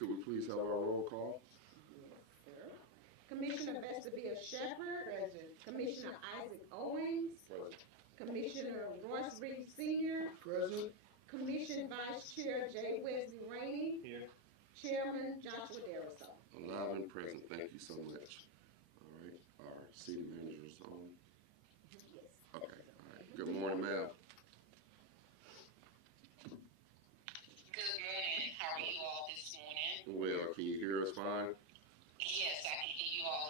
could we please have our roll call? Commissioner Vestavia Shepherd. Present. Commissioner Isaac Owens. Present. Commissioner Royce Reed Sr. Present. Commission Vice Chair J. Wesley Rainey. Here. Chairman Joshua Dariso. Alive and present. Thank you so much. All right. Our city manager's on. Okay. All right. Good morning, ma'am. Good morning. How are you all this morning? Well, can you hear us fine? Yes, I can hear you all.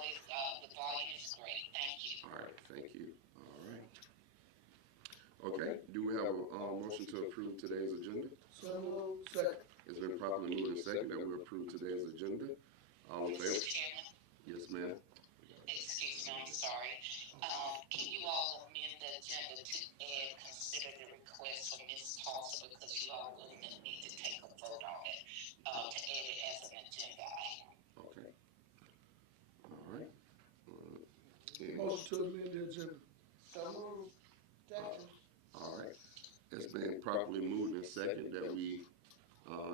The volume is great. Thank you. All right. Thank you. All right. Okay. Do we have a motion to approve today's agenda? So moved. Second. It's been properly moved and second that we approve today's agenda. All in favor? Mr. Chairman, Yes, ma'am. excuse me, I'm sorry. Can you all amend the agenda to add, consider the request from Ms. Tulsa, because you all will need to take a vote on it, to add it as an agenda item. Okay. All right. Motion to amend the agenda. So moved. Second. All right. It's been properly moved and second that we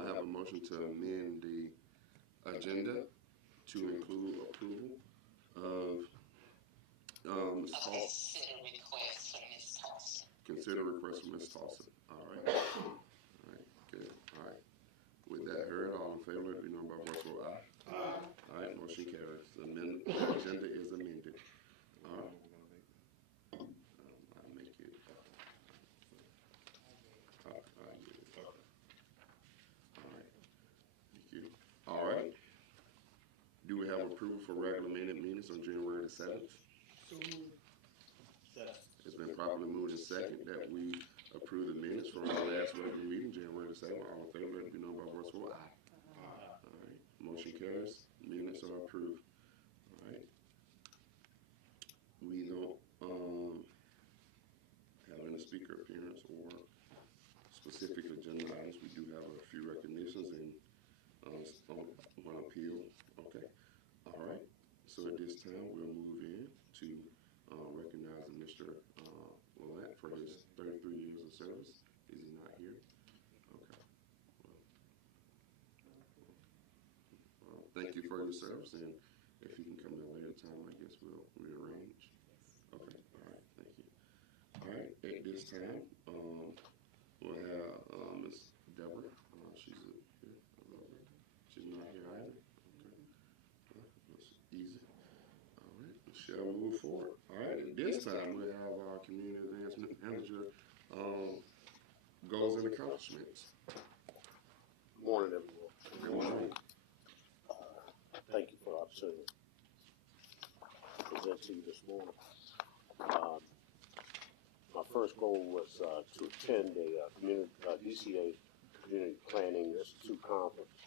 have a motion to amend the agenda to include approval of Ms. Tulsa. Consider request from Ms. Tulsa. Consider request from Ms. Tulsa. All right. All right. Good. All right. With that heard, all in favor, let it be known by voice vote aye. Aye. All right. Motion carries. The agenda is amended. All right. I'll make it. All right. Thank you. All right. Do we have approval for regular meetings on January the 7th? So moved. It's been properly moved and second that we approve the minutes from our last regular meeting, January the 7th. All in favor, let it be known by voice vote aye. All right. Motion carries. Minutes are approved. All right. We don't have any speaker appearance or specific agenda items. We do have a few recognitions and one appeal. Okay. All right. So at this time, we'll move in to recognizing Mr. Willett for his 33 years of service. Is he not here? Okay. Well, thank you for your service, and if you can come in later time, I guess we'll rearrange. Okay. All right. Thank you. All right. At this time, we'll have Ms. Deborah. She's here. She's not here either. Okay. That's easy. All right. Shall we move forward? All right. At this time, we'll have our community advancement manager goals and accomplishments. Morning, everyone. Good morning. Thank you for the opportunity to present to you this morning. My first goal was to attend a community DCA Community Planning Institute conference.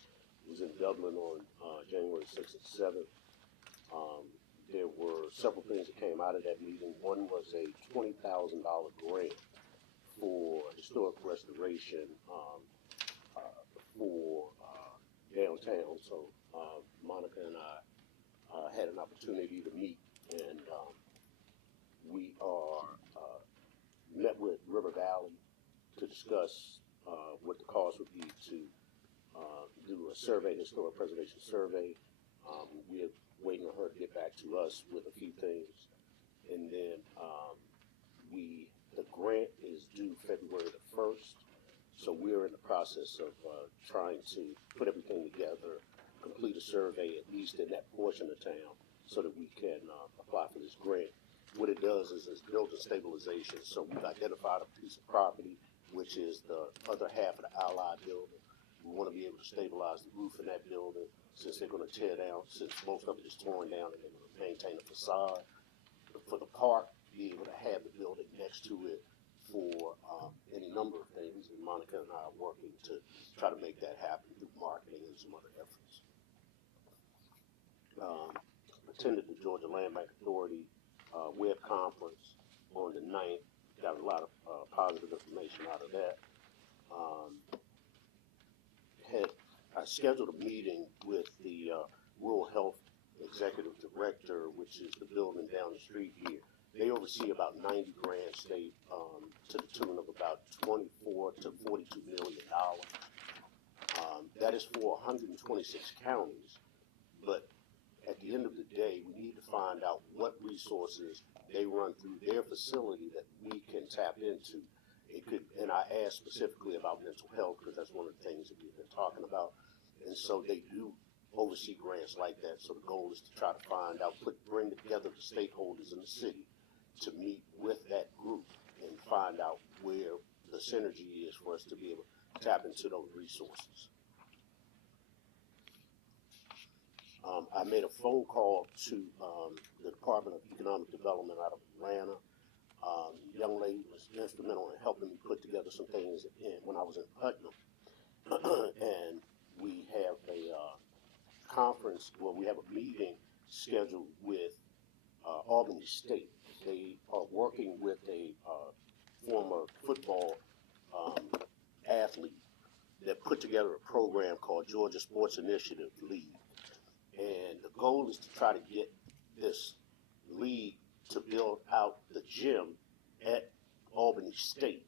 It was in Dublin on January 6th and 7th. There were several things that came out of that meeting. One was a $20,000 grant for historic restoration for downtown. So Monica and I had an opportunity to meet, and we are met with River Valley to discuss what the cost would be to do a survey, historic preservation survey. We're waiting on her to get back to us with a few things, and then the grant is due February the 1st. So we're in the process of trying to put everything together, complete a survey at least in that portion of town, so that we can apply for this grant. What it does is it's building stabilization. So we've identified a piece of property, which is the other half of the Allied building. We want to be able to stabilize the roof in that building, since they're going to tear down, since most of it is torn down, and they're going to maintain a facade. For the park, be able to have the building next to it for any number of things, and Monica and I are working to try to make that happen through marketing and some other efforts. Attended the Georgia Land Bank Authority web conference on the 9th. Got a lot of positive information out of that. I scheduled a meeting with the Rural Health Executive Director, which is the building down the street here. They oversee about 90 grants, they to the tune of about $24 to $42 million. That is for 126 counties, but at the end of the day, we need to find out what resources they run through their facility that we can tap into. It could, and I asked specifically about mental health because that's one of the things that we've been talking about. And so they do oversee grants like that. So the goal is to try to find out, bring together the stakeholders in the city to meet with that group and find out where the synergy is for us to be able to tap into those resources. I made a phone call to the Department of Economic Development out of Atlanta. The young lady was instrumental in helping me put together some things when I was in Putnam. And we have a conference, well, we have a meeting scheduled with Albany State. They are working with a former football athlete that put together a program called Georgia Sports Initiative League. And the goal is to try to get this league to build out the gym at Albany State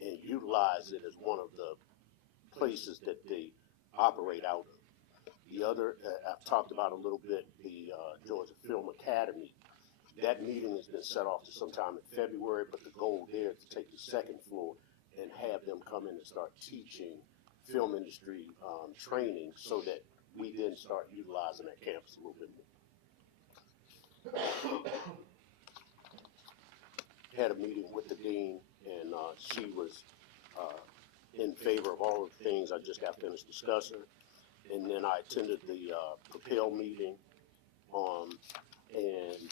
and utilize it as one of the places that they operate out of. The other, I've talked about a little bit, the Georgia Film Academy. That meeting has been set off to sometime in February, but the goal there is to take the second floor and have them come in and start teaching film industry training so that we then start utilizing that campus a little bit more. Had a meeting with the dean, and she was in favor of all of the things I just got finished discussing. And then I attended the Propel meeting, and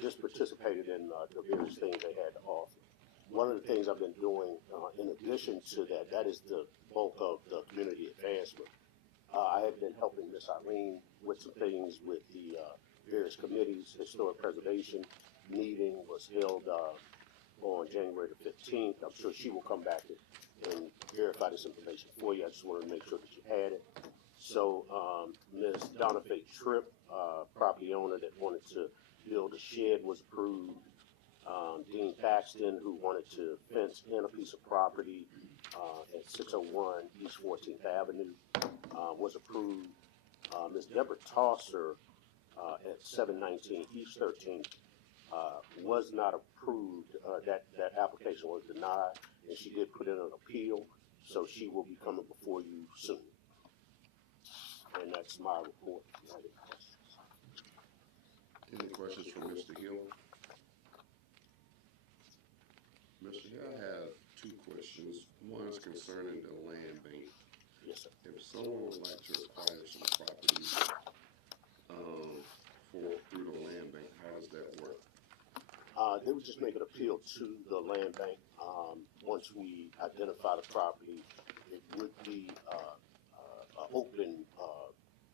just participated in the various things they had to offer. One of the things I've been doing, in addition to that, that is the bulk of the community advancement. I have been helping Miss Eileen with some things with the various committees. Historic preservation meeting was held on January the 15th. I'm sure she will come back and verify this information for you. I just wanted to make sure that you had it. So Ms. Donna Faye Tripp, property owner that wanted to build a shed, was approved. Dean Paxton, who wanted to fence in a piece of property at 601 East 14th Avenue, was approved. Ms. Deborah Tosser at 719 East 13th was not approved. That application was denied, and she did put in an appeal, so she will be coming before you soon. And that's my report. Any questions for Mr. Hill? Mr. Hill, I have two questions. One is concerning the land bank. Yes, sir. If someone would like to acquire some property through the land bank, how does that work? They would just make an appeal to the land bank. Once we identify the property, it would be an open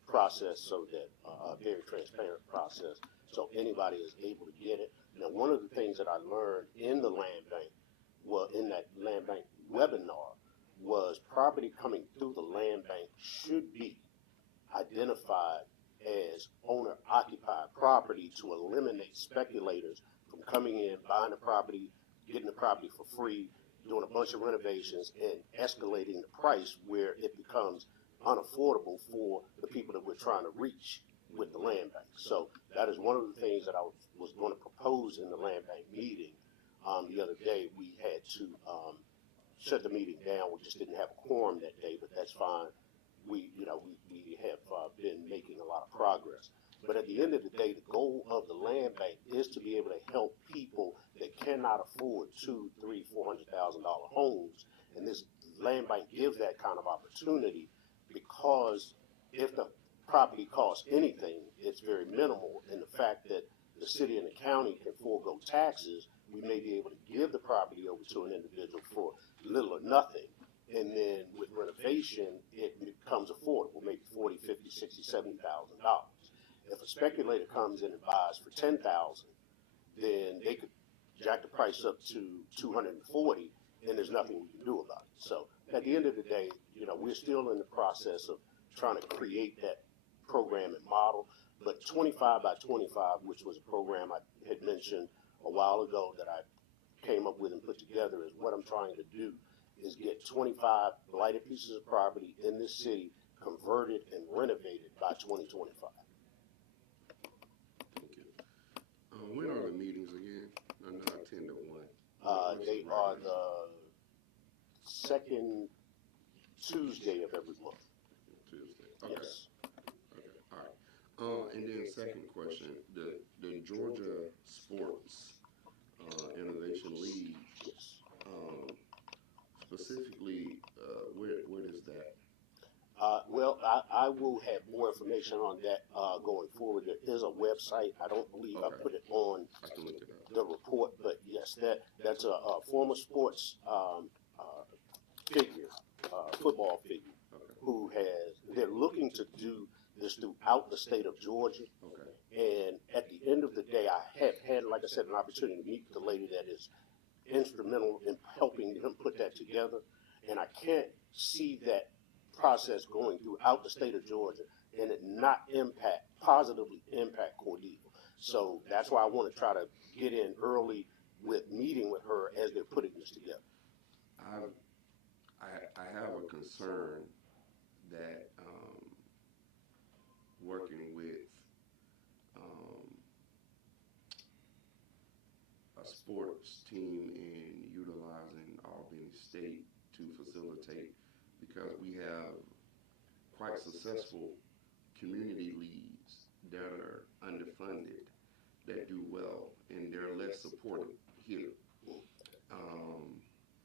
process, so that a very transparent process, so anybody is able to get it. Now, one of the things that I learned in the land bank, well, in that land bank webinar, was property coming through the land bank should be identified as owner-occupied property to eliminate speculators from coming in, buying the property, getting the property for free, doing a bunch of renovations, and escalating the price where it becomes unaffordable for the people that we're trying to reach with the land bank. So that is one of the things that I was going to propose in the land bank meeting. The other day we had to shut the meeting down. We just didn't have a quorum that day, but that's fine. We have been making a lot of progress. But at the end of the day, the goal of the land bank is to be able to help people that cannot afford $200,000, $300,000, $400,000 homes. And this land bank gives that kind of opportunity, because if the property costs anything, it's very minimal. And the fact that the city and the county can forego taxes, we may be able to give the property over to an individual for little or nothing. And then with renovation, it becomes affordable, maybe $40,000, $50,000, $60,000, $70,000. If a speculator comes in and buys for $10,000, then they could jack the price up to $240,000, and there's nothing we can do about it. So at the end of the day, we're still in the process of trying to create that program and model. But 25 by 25, which was a program I had mentioned a while ago that I came up with and put together, is what I'm trying to do, is get 25 blighted pieces of property in this city converted and renovated by 2025. Thank you. When are the meetings again? I know I attended one. They are the second Tuesday of every month. Tuesday. Okay. Yes. Okay. All right. And then second question, the Georgia Sports Innovation League, Yes. specifically, what is that? Well, I will have more information on that going forward. There is a website. I don't believe I Okay. put it on I can look it up. the report, but yes, that's a former sports figure, football figure, Okay. who they're looking to do this throughout the state of Georgia. Okay. And at the end of the day, I have had, like I said, an opportunity to meet the lady that is instrumental in helping him put that together. And I can't see that process going throughout the state of Georgia and it not positively impact Cordele. So that's why I want to try to get in early with meeting with her as they're putting this together. I have a concern that working with a sports team and utilizing Albany State to facilitate, because we have quite successful community leagues that are underfunded, that do well, and they're less supported here.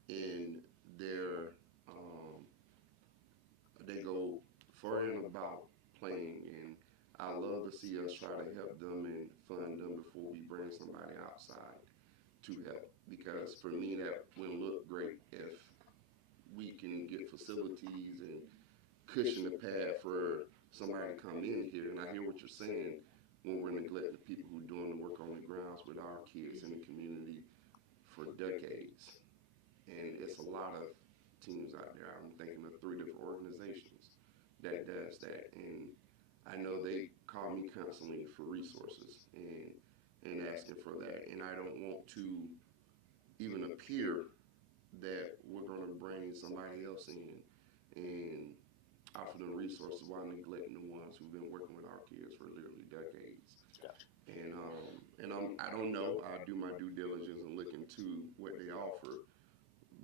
And they go far and about playing, and I love to see us try to help them and fund them before we bring somebody outside to help, because for me that wouldn't look great if we can get facilities and cushion the pad for somebody to come in here. And I hear what you're saying, when we're neglecting the people who are doing the work on the grounds with our kids in the community for decades. And it's a lot of teams out there. I'm thinking of 3 different organizations that does that. And I know they call me constantly for resources and asking for that. And I don't want to even appear that we're going to bring somebody else in and offer them resources while neglecting the ones who've been working with our kids for literally decades. Gotcha. And I don't know. I do my due diligence and look into what they offer,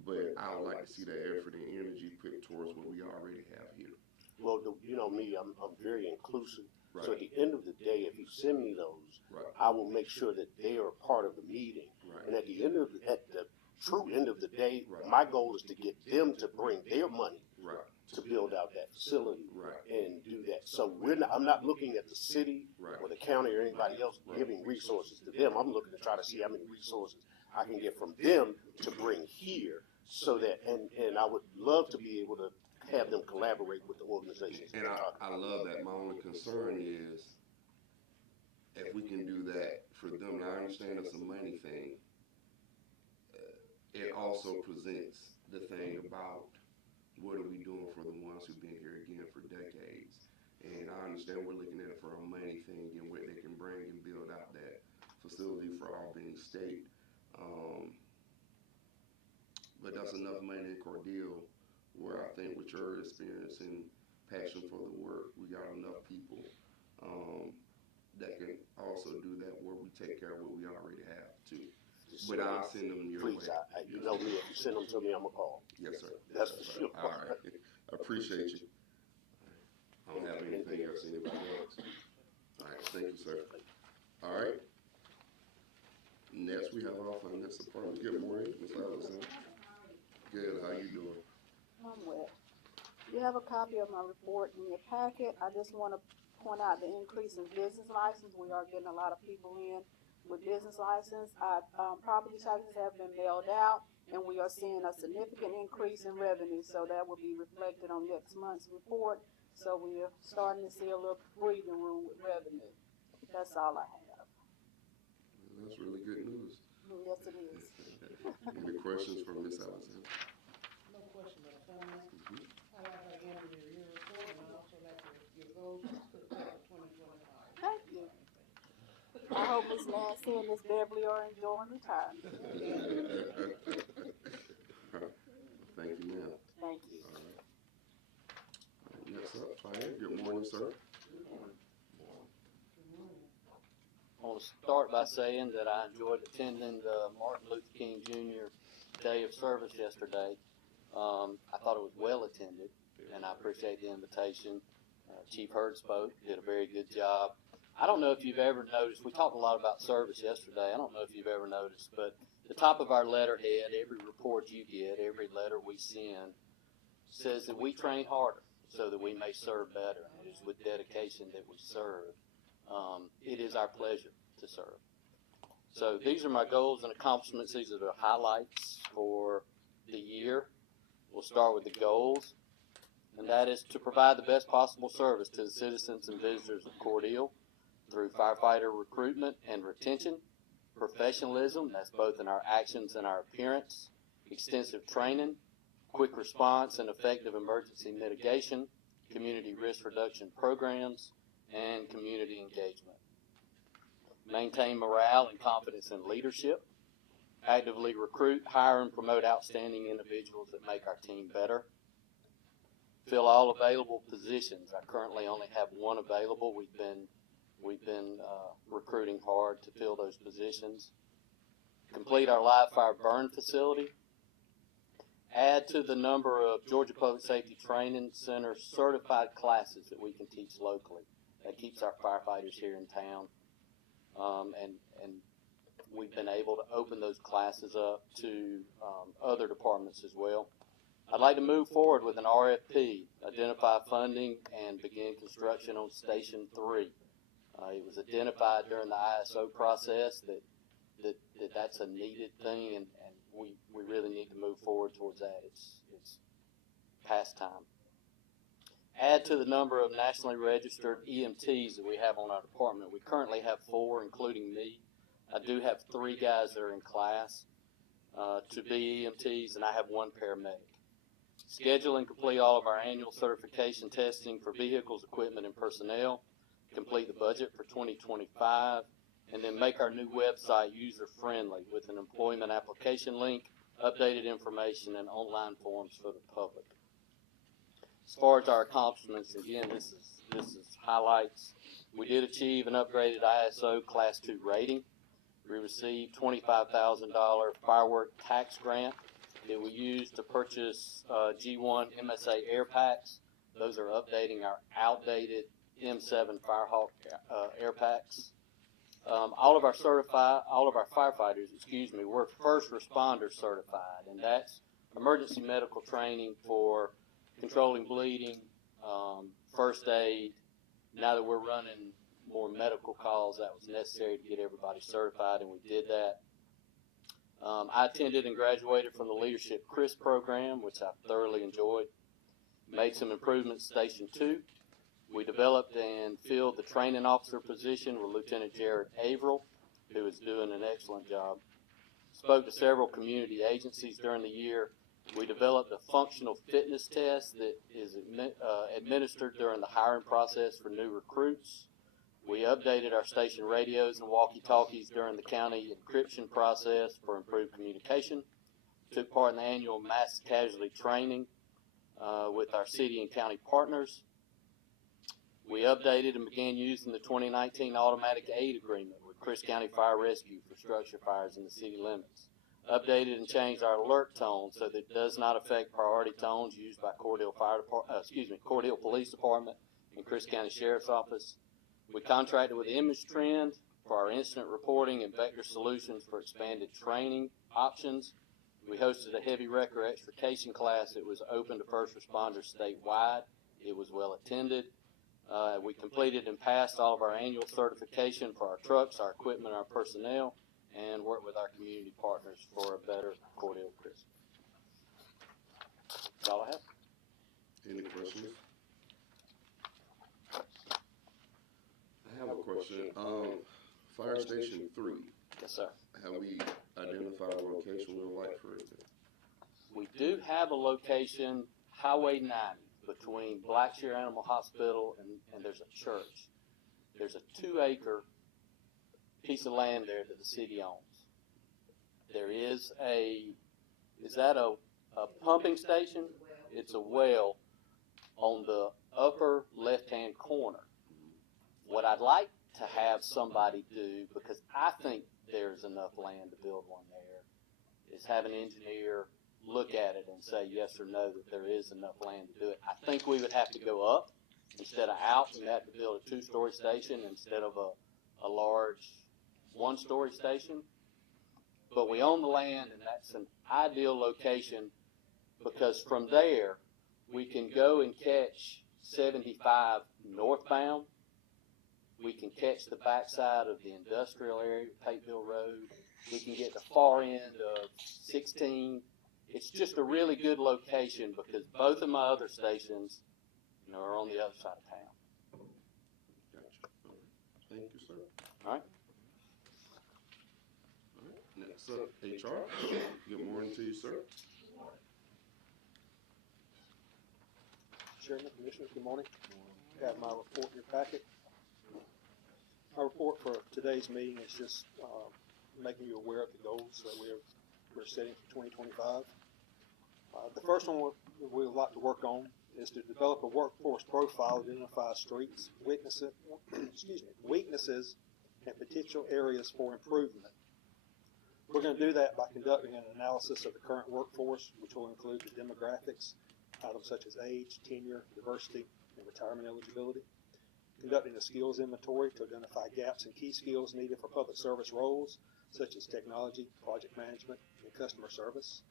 but I would like to see that effort and energy put towards what we already have here. Well, you know me, I'm very inclusive. Right. So at the end of the day, if you send me those, Right. I will make sure that they are part of the meeting. Right. And at the true end of the day, Right. my goal is to get them to bring their money Right. to build out that facility Right. and do that. So I'm not looking at the city Right. or the county or anybody else Right. giving resources to them. I'm looking to try to see how many resources I can get from them to bring here, so that and I would love to be able to have them collaborate with the organizations. And I love that. My only concern is if we can do that for them. Now I understand it's a money thing. It also presents the thing about what are we doing for the ones who've been here again for decades. And I understand we're looking at it for a money thing and what they can bring and build out that facility for Albany State. But that's enough money in Cordele where I think with your experience and passion for the work, we got enough people that can also do that, where we take care of what we already have too. But I'll send them your Please, way. you know me, if you send them to me, I'm going to call. Yes, sir. That's Yes, for sir. sure. All right. I appreciate you. I don't have anything else. Anybody else? All right. Thank you, sir. All right. Next, we have our finance department. Good morning, Ms. Allison. Good. How you doing? I'm well. You have a copy of my report in your packet. I just want to point out the increase in business license. We are getting a lot of people in with business license. Property taxes have been mailed out, and we are seeing a significant increase in revenue. So that will be reflected on next month's report. So we are starting to see a little breathing room with revenue. That's all I have. That's really good news. Yes, it is. Any questions for Ms. Allison? No question, but comments. I like how you ended your report, and I also like your goals for 2025. Thank you. I hope Ms. Nancy and Ms. Beverly are enjoying retirement. Thank you, Thank you. All right. Next up, Fire. Good morning, sir. I want to start by saying that I enjoyed attending the Martin Luther King Jr. Day of Service yesterday. I thought it was well attended, and I appreciate the invitation. Chief Hurd spoke, did a very good job. I don't know if you've ever noticed, we talked a lot about service yesterday. I don't know if you've ever noticed, but the top of our letterhead, every report you get, every letter we send, says that we train harder so that we may serve better. And it is with dedication that we serve. It is our pleasure to serve. So these are my goals and accomplishments. These are the highlights for the year. We'll start with the goals, and that is to provide the best possible service to the citizens and visitors of Cordele through firefighter recruitment and retention, professionalism, that's both in our actions and our appearance, extensive training, quick response and effective emergency mitigation, community risk reduction programs, and community engagement. Maintain morale and confidence in leadership. Actively recruit, hire, and promote outstanding individuals that make our team better. Fill all available positions. I currently only have one available. We've been recruiting hard to fill those positions. Complete our live fire burn facility. Add to the number of Georgia Public Safety Training Center certified classes that we can teach locally. That keeps our firefighters here in town. And we've been able to open those classes up to other departments as well. I'd like to move forward with an RFP, identify funding, and begin construction on Station 3. It was identified during the ISO process that's a needed thing, and we really need to move forward towards that. It's past time. Add to the number of nationally registered EMTs that we have on our department. We currently have 4, including me. I do have 3 guys that are in class to be EMTs, and I have 1 paramedic. Schedule and complete all of our annual certification testing for vehicles, equipment, and personnel. Complete the budget for 2025, and then make our new website user-friendly with an employment application link, updated information, and online forms for the public. As far as our accomplishments, again, this is highlights. We did achieve an upgraded ISO Class 2 rating. We received $25,000 firework tax grant that we used to purchase G1 MSA air packs. Those are updating our outdated M7 Firehawk air packs. All of our firefighters, were first responder certified, and that's emergency medical training for controlling bleeding, first aid. Now that we're running more medical calls, that was necessary to get everybody certified, and we did that. I attended and graduated from the Leadership CRIS program, which I thoroughly enjoyed. Made some improvements at Station 2. We developed and filled the training officer position with Lieutenant Jared Averill, who is doing an excellent job. Spoke to several community agencies during the year. We developed a functional fitness test that is administered during the hiring process for new recruits. We updated our station radios and walkie-talkies during the county encryption process for improved communication. Took part in the annual mass casualty training with our city and county partners. We updated and began using the 2019 automatic aid agreement with Chris County Fire Rescue for structure fires in the city limits. Updated and changed our alert tone so that it does not affect priority tones used by Cordele Police Department and Chris County Sheriff's Office. We contracted with Image Trend for our incident reporting and vector solutions for expanded training options. We hosted a heavy wrecker extrication class that was open to first responders statewide. It was well attended. We completed and passed all of our annual certification for our trucks, our equipment, our personnel, and worked with our community partners for a better Cordele Christmas. That's all I have. Any questions? I have a question. Fire Station 3. Yes, sir. Have we identified a location we would like for it? We do have a location, Highway 90, between Blackshear Animal Hospital and there's a church. There's a 2-acre piece of land there that the city owns. There is is that a pumping station? It's a well on the upper left-hand corner. What I'd like to have somebody do, because I think there's enough land to build one there, is have an engineer look at it and say yes or no that there is enough land to do it. I think we would have to go up instead of out. We'd have to build a 2-story station instead of a large 1-story station. But we own the land, and that's an ideal location because from there we can go and catch 75 northbound. We can catch the backside of the industrial area, Pateville Road. We can get the far end of 16. It's just a really good location because both of my other stations, are on the other side of town. Gotcha. All right. Thank you, sir. All right. All right. Next up, HR. Good morning to you, sir. Chairman, Commissioners, good morning. Got my report in your packet. My report for today's meeting is just making you aware of the goals that we're setting for 2025. The first one we would like to work on is to develop a workforce profile that identifies strengths, weaknesses, and potential areas for improvement. We're going to do that by conducting an analysis of the current workforce, which will include the demographics, items such as age, tenure, diversity, and retirement eligibility. Conducting a skills inventory to identify gaps in key skills needed for public service roles, such as technology, project management, and customer service.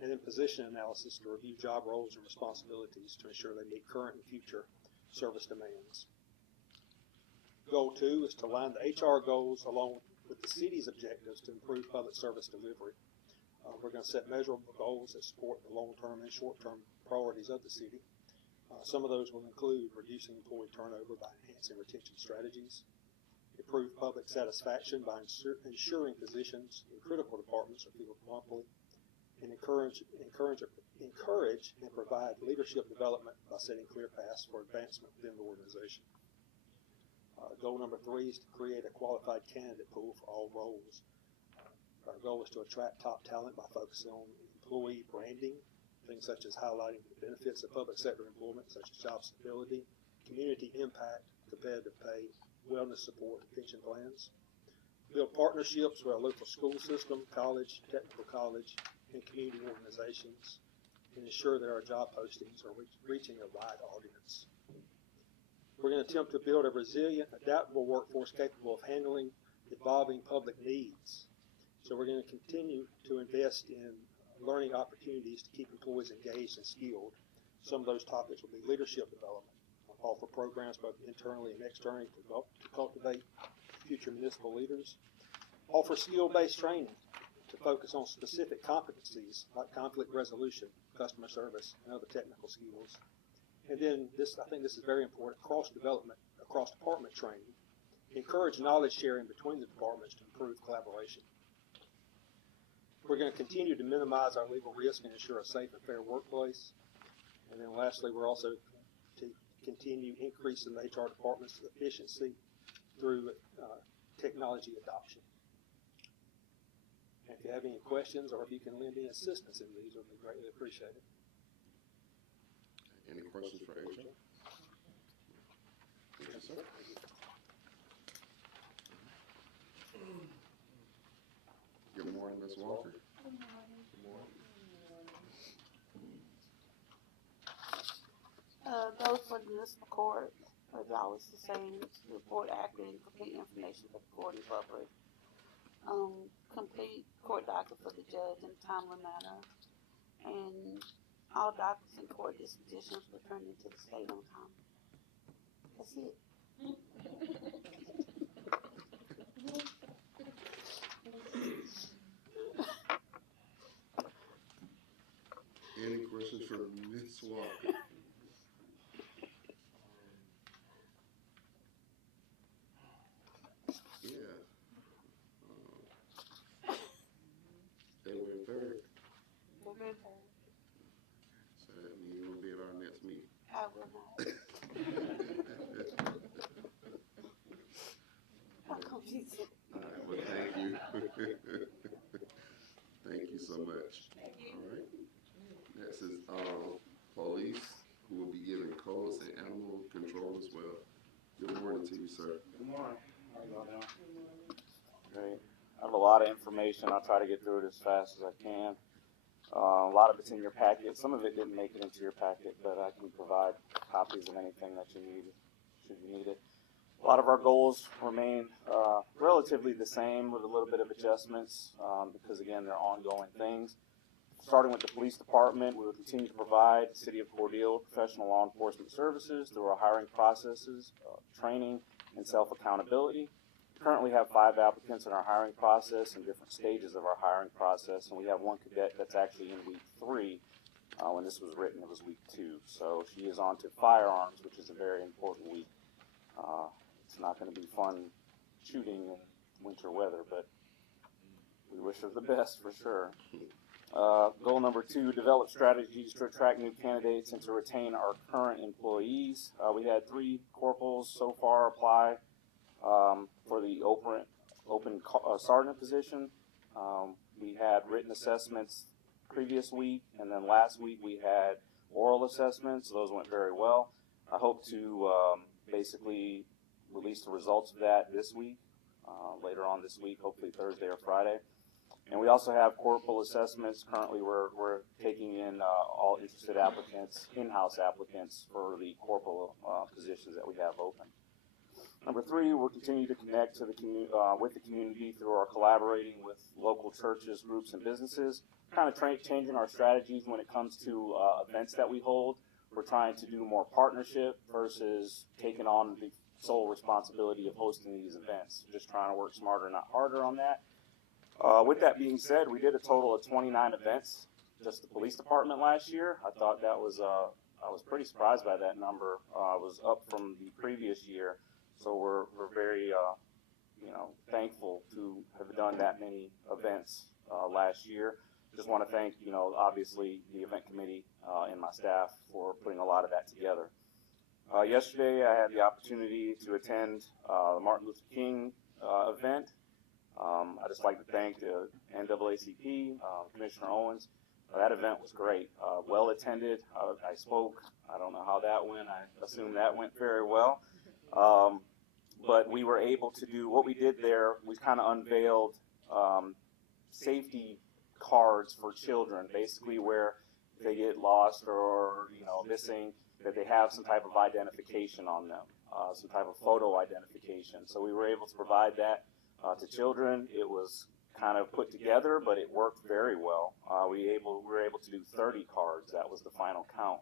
And then position analysis to review job roles and responsibilities to ensure they meet current and future service demands. Goal 2 is to align the HR goals along with the city's objectives to improve public service delivery. We're going to set measurable goals that support the long-term and short-term priorities of the city. Some of those will include reducing employee turnover by enhancing retention strategies, improve public satisfaction by ensuring positions in critical departments are filled promptly, and encourage and provide leadership development by setting clear paths for advancement within the organization. Goal number 3 is to create a qualified candidate pool for all roles. Our goal is to attract top talent by focusing on employee branding, things such as highlighting the benefits of public sector employment, such as job stability, community impact, competitive pay, wellness support, and pension plans. Build partnerships with our local school system, college, technical college, and community organizations, and ensure that our job postings are reaching a wide audience. We're going to attempt to build a resilient, adaptable workforce capable of handling evolving public needs. So we're going to continue to invest in learning opportunities to keep employees engaged and skilled. Some of those topics will be leadership development. I'll offer programs both internally and externally to cultivate future municipal leaders. Offer skill-based training to focus on specific competencies like conflict resolution, customer service, and other technical skills. And then I think this is very important, cross-development, cross-department training. Encourage knowledge sharing between the departments to improve collaboration. We're going to continue to minimize our legal risk and ensure a safe and fair workplace. And then lastly, we're also to continue increasing the HR department's efficiency through technology adoption. And if you have any questions or if you can lend any assistance in these, it would be greatly appreciated. Any questions for HR? Yes, sir. Good morning, Ms. Walker. Good morning. Good morning. Those for the municipal court, as always the same, report accurate and complete information for the court and public. Complete court docket for the judge in a timely manner, and all documents and court dispositions returned into the state on time. That's it. Any questions for Ms. Walker? Yeah. February 3rd. So that means you will be at our next meeting. I will not. How come you said? All right, well, thank you. Thank you so much. All right. Next is Good morning to you, sir. Good morning. How you all doing? Good morning. Great. I have a lot of information. I'll try to get through it as fast as I can. A lot of it's in your packet. Some of it didn't make it into your packet, but I can provide copies of anything that you need, should you need it. A lot of our goals remain relatively the same with a little bit of adjustments because, again, they're ongoing things. Starting with the police department, we will continue to provide the City of Cordele professional law enforcement services through our hiring processes, training, and self-accountability. We currently have 5 applicants in our hiring process in different stages of our hiring process, and we have 1 cadet that's actually in week 3. When this was written, it was week 2. So she is on to firearms, which is a very important week. It's not going to be fun shooting in winter weather, but we wish her the best for sure. Goal number 2, develop strategies to attract new candidates and to retain our current employees. We had 3 corporals so far apply for the open sergeant position. We had written assessments previous week, and then last week we had oral assessments. Those went very well. I hope to basically release the results of that this week, later on this week, hopefully Thursday or Friday. And we also have corporal assessments. Currently we're taking in all interested applicants, in-house applicants for the corporal positions that we have open. Number 3, we'll continue to connect to with the community through our collaborating with local churches, groups, and businesses. Kind of changing our strategies when it comes to events that we hold. We're trying to do more partnership versus taking on the sole responsibility of hosting these events. Just trying to work smarter, not harder on that. With that being said, we did a total of 29 events, just the police department last year. I thought that was, I was pretty surprised by that number. It was up from the previous year. So we're very, thankful to have done that many events last year. Just want to thank, obviously the event committee and my staff for putting a lot of that together. Yesterday I had the opportunity to attend the Martin Luther King event. I'd just like to thank the NAACP, Commissioner Owens. That event was great, well attended. I spoke. I don't know how that went. I assume that went very well. But we were able to do what we did there. We kind of unveiled safety cards for children, basically where they get lost or missing, that they have some type of identification on them, some type of photo identification. So we were able to provide that to children. It was kind of put together, but it worked very well. We were able to do 30 cards. That was the final count,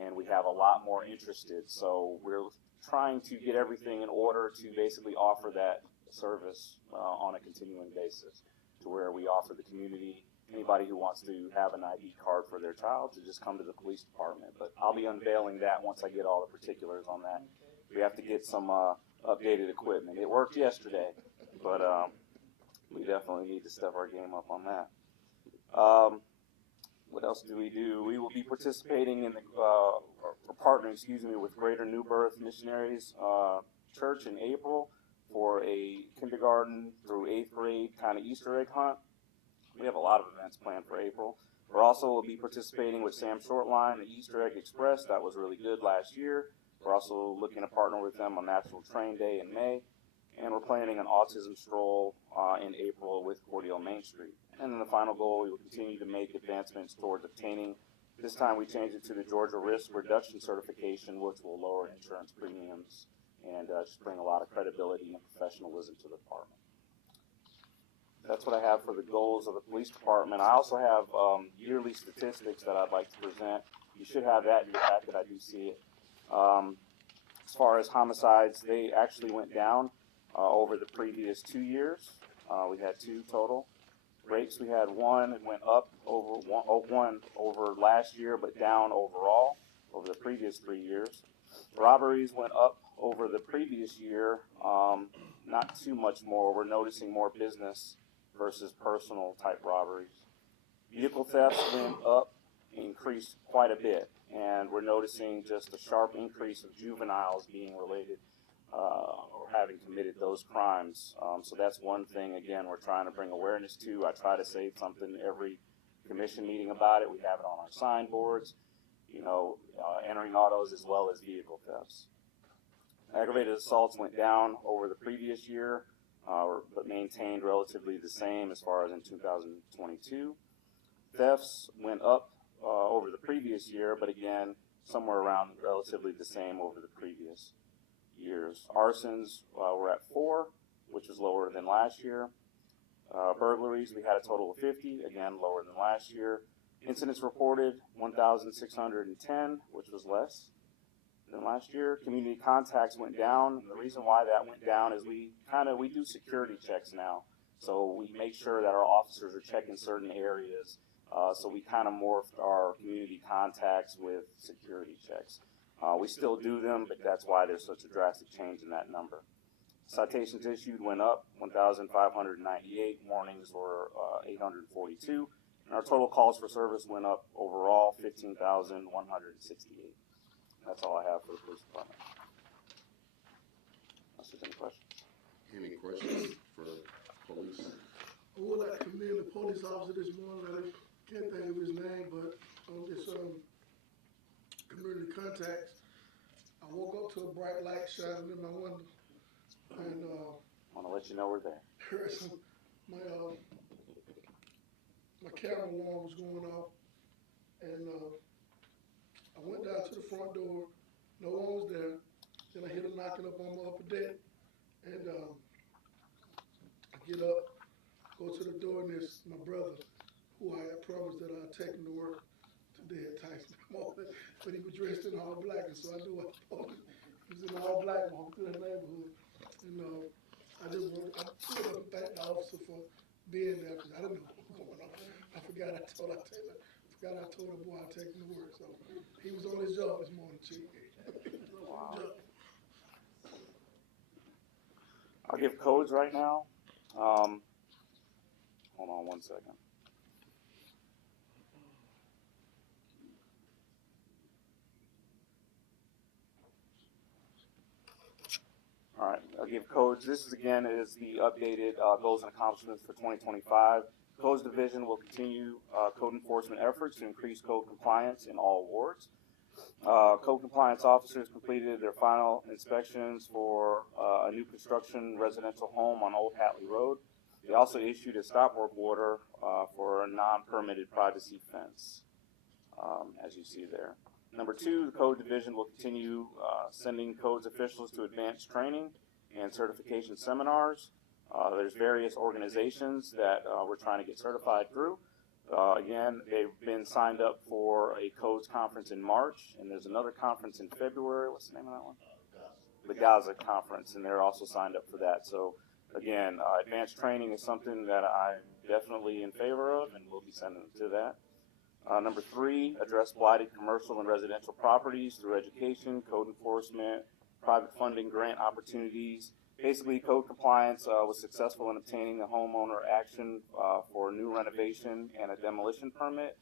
and we have a lot more interested. So we're trying to get everything in order to basically offer that service on a continuing basis, to where we offer the community, anybody who wants to have an ID card for their child, to just come to the police department. But I'll be unveiling that once I get all the particulars on that. We have to get some updated equipment. It worked yesterday, but we definitely need to step our game up on that. What else do? We will be participating in partnering, with Greater New Birth Missionaries Church in April for a kindergarten through 8th grade kind of Easter egg hunt. We have a lot of events planned for April. We're also will be participating with Sam Shortline, the Easter Egg Express. That was really good last year. We're also looking to partner with them on National Train Day in May. And we're planning an autism stroll in April with Cordele Main Street. And then the final goal, we will continue to make advancements towards obtaining, this time we changed it to the Georgia Risk Reduction Certification, which will lower insurance premiums and just bring a lot of credibility and professionalism to the department. That's what I have for the goals of the police department. I also have yearly statistics that I'd like to present. You should have that in your packet. I do see it. As far as homicides, they actually went down over the previous 2 years. We had 2 total. Rapes, we had 1. It went up one over last year, but down overall over the previous 3 years. Robberies went up over the previous year, not too much more. We're noticing more business versus personal type robberies. Vehicle thefts went up, increased quite a bit, and we're noticing just a sharp increase of juveniles being related or having committed those crimes. So that's one thing, again, we're trying to bring awareness to. I try to say something every commission meeting about it. We have it on our signboards, entering autos as well as vehicle thefts. Aggravated assaults went down over the previous year, but maintained relatively the same as far as in 2022. Thefts went up over the previous year, but again, somewhere around relatively the same over the previous years. Arsons were at 4, which was lower than last year. Burglaries, we had a total of 50, again, lower than last year. Incidents reported, 1,610, which was less than last year. Community contacts went down. And the reason why that went down is we do security checks now. So we make sure that our officers are checking certain areas. So we kind of morphed our community contacts with security checks. We still do them, but that's why there's such a drastic change in that number. Citations issued went up, 1,598. Warnings were 842. And our total calls for service went up overall, 15,168. That's all I have for the police department. Unless there's any questions. Any questions for police? I would like to commend the police officer this morning. I can't think of his name, but on this community contacts, I woke up to a bright light shining in my window, and I want to let you know we're there. heard my camera alarm was going off, and I went down to the front door. No one was there. Then I hear them knocking up on my upper deck, and I get up, go to the door, and it's my brother, who I had promised that I'd take him to work today at Tyson morning, but he was dressed in all black, and so I knew he was in all black walking through the neighborhood. And I pulled up and thanked the officer for being there, because I didn't know what was going on. I forgot I told the boy I'd take him to work, so he was on his job this morning, Chief. Wow. I'll give codes right now. Hold on one second. All right, I'll give codes. This is again is the updated goals and accomplishments for 2025. Codes Division will continue code enforcement efforts to increase code compliance in all wards. Code compliance officers completed their final inspections for a new construction residential home on Old Hatley Road. They also issued a stop work order for a non-permitted privacy fence, as you see there. Number 2, the Code Division will continue sending codes officials to advanced training and certification seminars. There's various organizations that we're trying to get certified through. Again, they've been signed up for a codes conference in March, and there's another conference in February. What's the name of that one? The Gaza conference, and they're also signed up for that. So again, advanced training is something that I'm definitely in favor of, and we'll be sending them to that. Number 3, address blighted commercial and residential properties through education, code enforcement, private funding, grant opportunities. Basically, code compliance was successful in obtaining a homeowner action for a new renovation and a demolition permit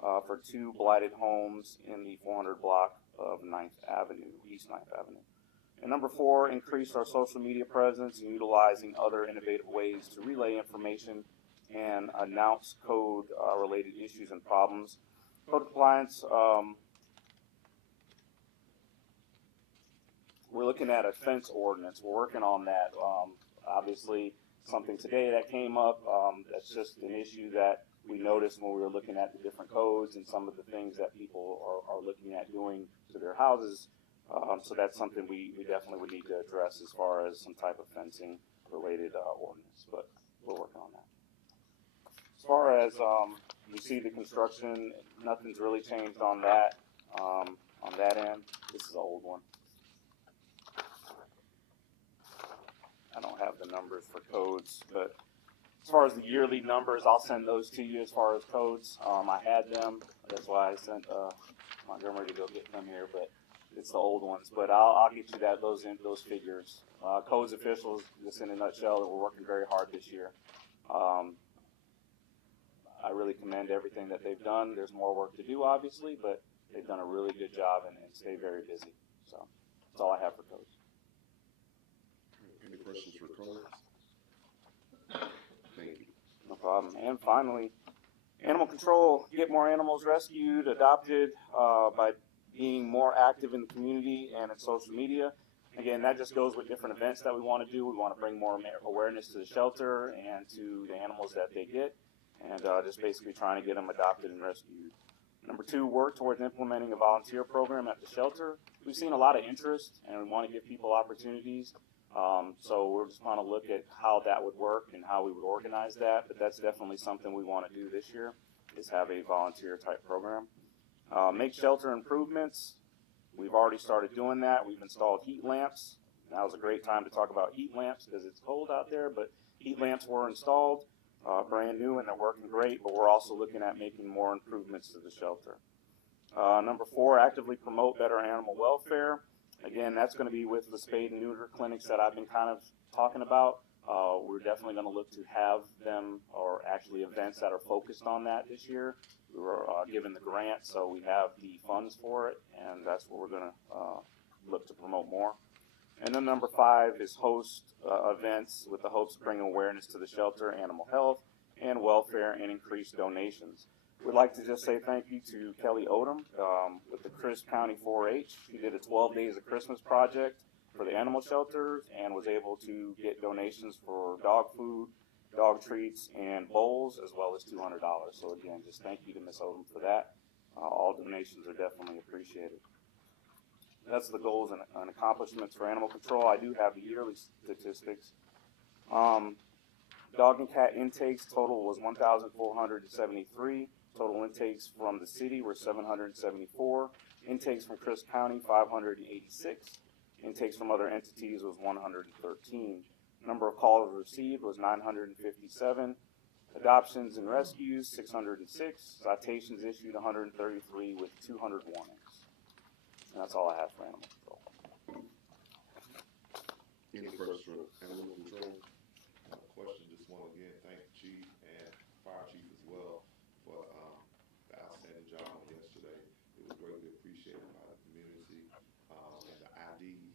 for 2 blighted homes in the 400 block of 9th Avenue, East 9th Avenue. And number 4, increase our social media presence and utilizing other innovative ways to relay information and announce code related issues and problems. Code compliance, we're looking at a fence ordinance. We're working on that. Obviously, something today that came up, that's just an issue that we noticed when we were looking at the different codes and some of the things that people are looking at doing to their houses. So that's something we definitely would need to address as far as some type of fencing related ordinance, but we're working on that. As far as you see the construction, nothing's really changed on that end. This is an old one. I don't have the numbers for codes, but as far as the yearly numbers, I'll send those to you as far as codes. I had them. That's why I sent Montgomery to go get them here, but it's the old ones. But I'll get you those figures. Codes officials, just in a nutshell, that we're working very hard this year. I really commend everything that they've done. There's more work to do, obviously, but they've done a really good job and stay very busy. So that's all I have for codes. Any questions for codes? Thank you. No problem. And finally, animal control, get more animals rescued, adopted by being more active in the community and in social media. Again, that just goes with different events that we want to do. We want to bring more awareness to the shelter and to the animals that they get, and just basically trying to get them adopted and rescued. Number 2, work towards implementing a volunteer program at the shelter. We've seen a lot of interest, and we want to give people opportunities. So we're just want to look at how that would work and how we would organize that, but that's definitely something we want to do this year, is have a volunteer type program. Make shelter improvements. We've already started doing that. We've installed heat lamps. Now is a great time to talk about heat lamps because it's cold out there, but heat lamps were installed, brand new, and they're working great, but we're also looking at making more improvements to the shelter. Number 4, actively promote better animal welfare. Again, that's going to be with the spade and neuter clinics that I've been kind of talking about. We're definitely going to look to have them, or actually events that are focused on that this year. We were given the grant, so we have the funds for it, and that's what we're going to look to promote more. And then number 5 is host events with the hopes of bringing awareness to the shelter, animal health, and welfare, and increase donations. We'd like to just say thank you to Kelly Odom with the Crisp County 4-H. She did a 12 Days of Christmas project for the animal shelters and was able to get donations for dog food, dog treats, and bowls, as well as $200. So again, just thank you to Ms. Odom for that. All donations are definitely appreciated. That's the goals and accomplishments for animal control. I do have the yearly statistics. Dog and cat intakes total was 1,473. Total intakes from the city were 774. Intakes from Crisp County, 586. Intakes from other entities was 113. Number of calls received was 957. Adoptions and rescues, 606. Citations issued, 133 with 200 warnings. And that's all I have for animal control. Any questions for animal control? Question, just want to again thank the chief and fire chief as well for the outstanding job on yesterday. It was greatly appreciated by the community, and the ID,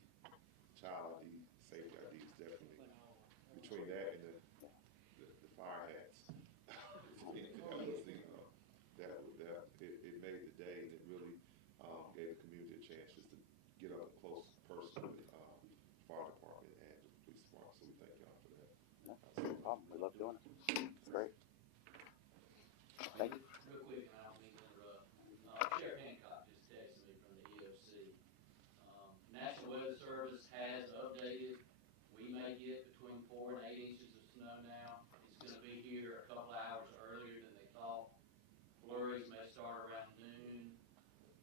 child ID, safety ID is definitely, between that and the fire hats, it made the day, and it really gave the community a chance just to get up close personally with fire department and the police department. So we thank y'all for that. No problem. We love doing it. It's great. Thank you. Real quick, and I don't mean to interrupt. Sheriff Hancock just texted me from the EOC. National Weather Service has updated. We may get between 4 and 8 inches of snow now. It's going to be here a couple hours earlier than they thought. Flurries may start around noon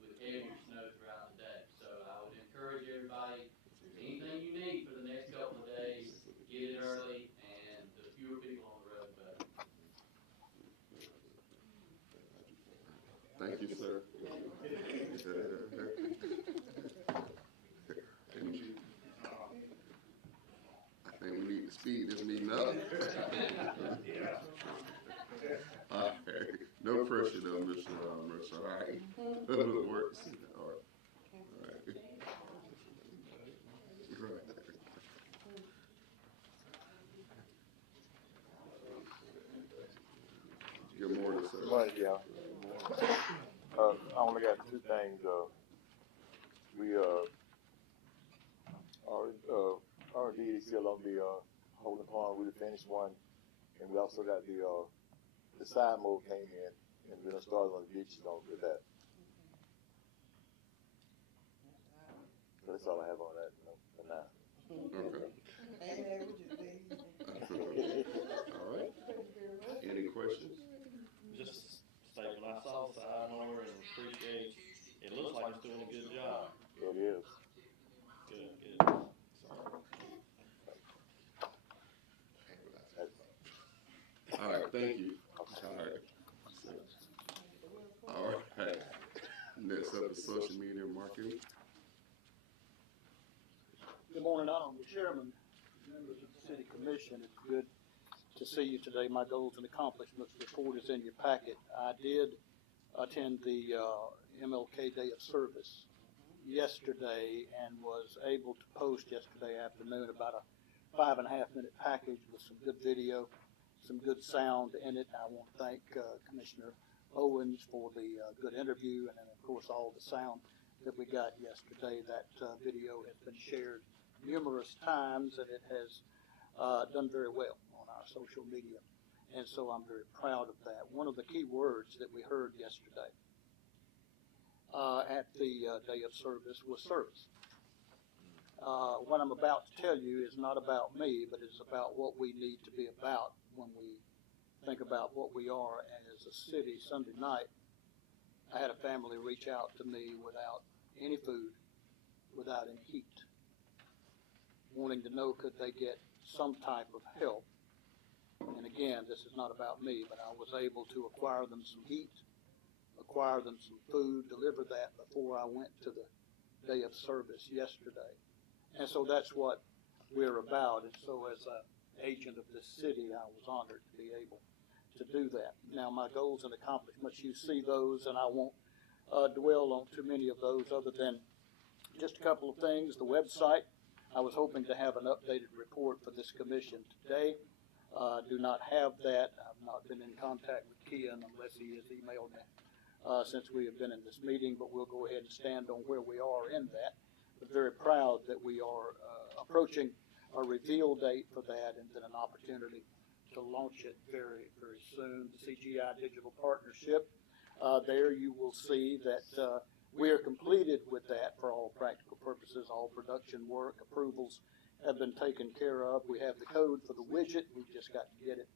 with heavier snow throughout the day. So I would encourage everybody, anything you need for the next couple of days, get it early, and the fewer people on the road, the better. Thank you, sir. I think we need to speed this meeting up. No pressure though, Mr. Mercer. All right. It works. All right. Good morning, sir. Morning, y'all. I only got 2 things. We R&D is still on the holding pond. We finished one, and we also got the side mold came in, and we're gonna start on the ditches on with that. So that's all I have on that for now. Okay. Amen, we just did. All right. Any questions? Just a statement, I saw the side mower and appreciate, it looks like it's doing a good job. It is. Good. All right, thank you. All right. Next up is social media marketing. Good morning, Honorable Chairman, members of the City Commission. It's good to see you today. My goals and accomplishments report is in your packet. I did attend the MLK Day of Service yesterday and was able to post yesterday afternoon about a 5.5-minute package with some good video, some good sound in it. I want to thank Commissioner Owens for the good interview, and then of course all the sound that we got yesterday. That video has been shared numerous times, and it has done very well on our social media. And so I'm very proud of that. One of the key words that we heard yesterday at the day of service was service. What I'm about to tell you is not about me, but it's about what we need to be about when we think about what we are as a city. Sunday night, I had a family reach out to me without any food, without any heat, wanting to know could they get some type of help. And again, this is not about me, but I was able to acquire them some heat, acquire them some food, deliver that before I went to the day of service yesterday. And so that's what we're about. And so as an agent of this city, I was honored to be able to do that. Now, my goals and accomplishments, you see those, and I won't dwell on too many of those other than just a couple of things. The website, I was hoping to have an updated report for this commission today. Do not have that. I've not been in contact with Kian unless he has emailed me since we have been in this meeting, but we'll go ahead and stand on where we are in that. But very proud that we are approaching a reveal date for that and then an opportunity to launch it very, very soon. The CGI Digital Partnership, there you will see that we are completed with that for all practical purposes. All production work, approvals have been taken care of. We have the code for the widget. We've just got to get it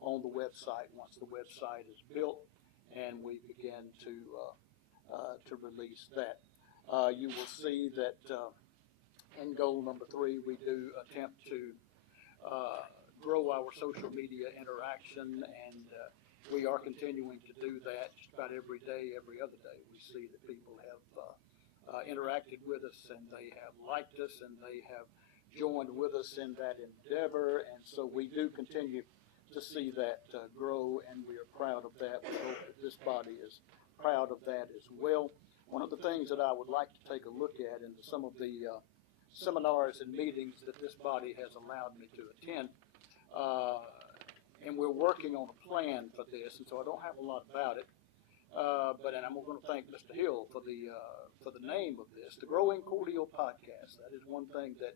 on the website once the website is built, and we begin to release that. You will see that in goal number 3, we do attempt to grow our social media interaction, and we are continuing to do that just about every day, every other day. We see that people have interacted with us, and they have liked us, and they have joined with us in that endeavor, and so we do continue to see that grow, and we are proud of that. We hope that this body is proud of that as well. One of the things that I would like to take a look at in some of the seminars and meetings that this body has allowed me to attend, and we're working on a plan for this, and so I don't have a lot about it, and I'm going to thank Mr. Hill for the name of this, the Growing Cordial Podcast. That is one thing that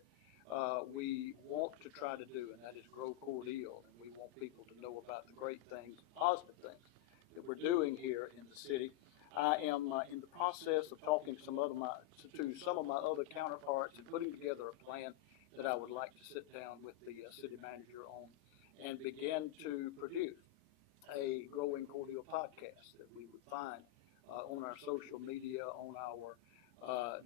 we want to try to do, and that is grow cordial, and we want people to know about the great things, positive things that we're doing here in the city. I am in the process of talking to some of my other counterparts and putting together a plan that I would like to sit down with the city manager on and begin to produce a Growing Cordial podcast that we would find on our social media, on our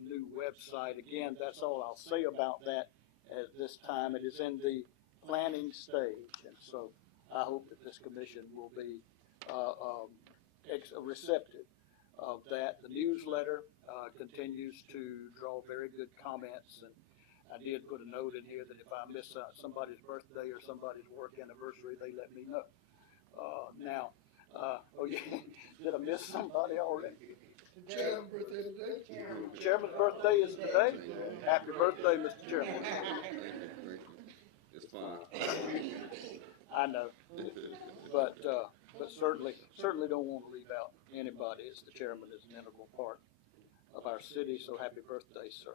new website. Again, that's all I'll say about that at this time. It is in the planning stage, and so I hope that this commission will be receptive of that. The newsletter continues to draw very good comments, and I did put a note in here that if I miss somebody's birthday or somebody's work anniversary, they let me know. Oh yeah, did I miss somebody already? Chairman's birthday today. Chairman's birthday is today. Happy birthday, Mr. Chairman. It's fine. I know, but certainly don't want to leave out anybody, as the chairman is an integral part of our city. So happy birthday, sir.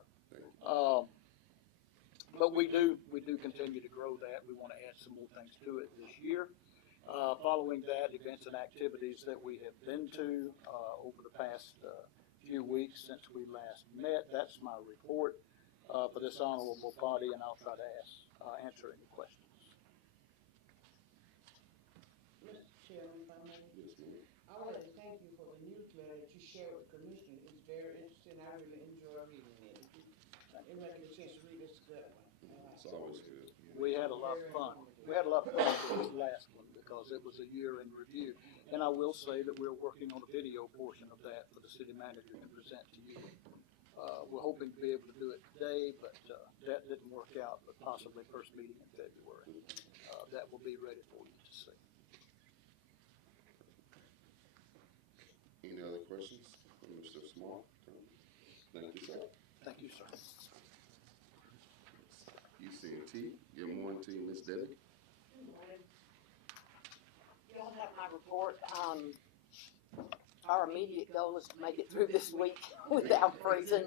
But we do continue to grow that. We want to add some more things to it this year. Following that, events and activities that we have been to over the past few weeks since we last met. That's my report for this honorable body, and I'll try to answer any questions. Mr. Chairman, if I may, I would like to thank you for the newsletter that you share with the commission. It's very interesting. I really enjoy reading it. If I get a chance to read, it's a good one. It's always good. We had a lot of fun. We had a lot of fun with this last one because it was a year in review. And I will say that we're working on a video portion of that for the city manager to present to you. We're hoping to be able to do it today, but that didn't work out, but possibly first meeting in February. That will be ready for you to see. Any other questions from Mr. Small? Thank you, sir. Thank you, sir. UCNT, good morning to you, Ms. Debbie. Good morning. You all have my report. our immediate goal is to make it through this week without freezing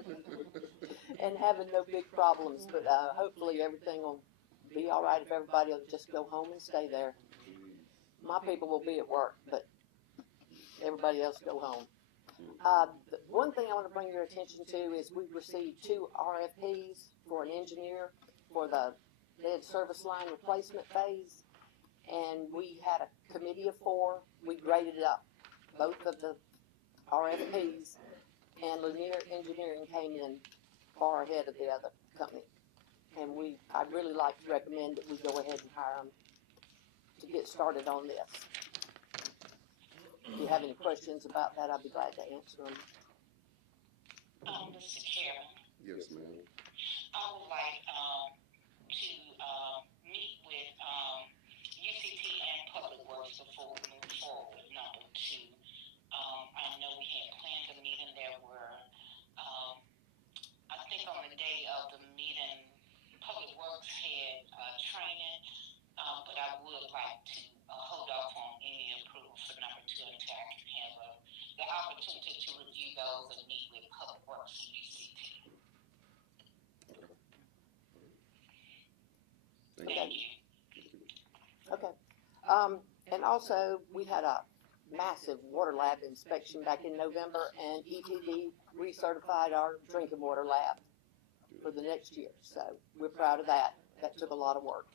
and having no big problems. But hopefully everything will be all right if everybody will just go home and stay there. My people will be at work, but everybody else go home. The one thing I want to bring your attention to is we've received 2 RFPs for an engineer for the lead service line replacement phase, and we had a committee of 4. We graded up both of the RFPs, and Lanier Engineering came in far ahead of the other company. And I'd really like to recommend that we go ahead and hire them to get started on this. If you have any questions about that, I'd be glad to answer them. Mr. Chairman, Yes, ma'am. I would like to meet with UCT and Public Works before we move forward. Number 2, I know we had planned a meeting. There were, I think on the day of the meeting, Public Works had training, but I would like to hold off on any approval for number 2 until I can have the opportunity to review those and meet with Public Works and UCT. Thank you. Okay. And also, we had a massive water lab inspection back in November, and ETD recertified our drinking water lab for the next year. So we're proud of that. That took a lot of work.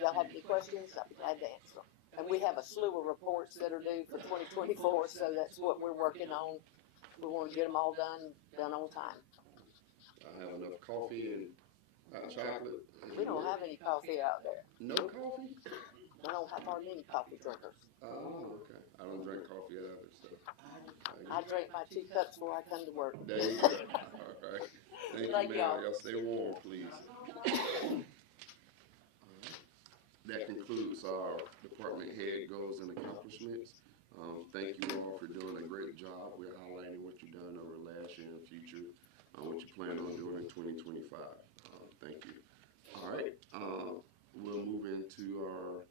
Y'all have any questions? I'd be glad to answer them. And we have a slew of reports that are due for 2024, so that's what we're working on. We want to get them all done on time. I have enough coffee and hot chocolate. We don't have any coffee out there. No coffee? I don't have hardly any coffee drinkers. Oh, okay. I don't drink coffee either, so. I drink my 2 cups before I come to work. There you go. All right. Thank you, ma'am. Y'all stay warm, please. That concludes our department head goals and accomplishments. Thank you all for doing a great job. We're highlighting what you've done over last year and future, what you plan on doing in 2025. Thank you. All right. We'll move into our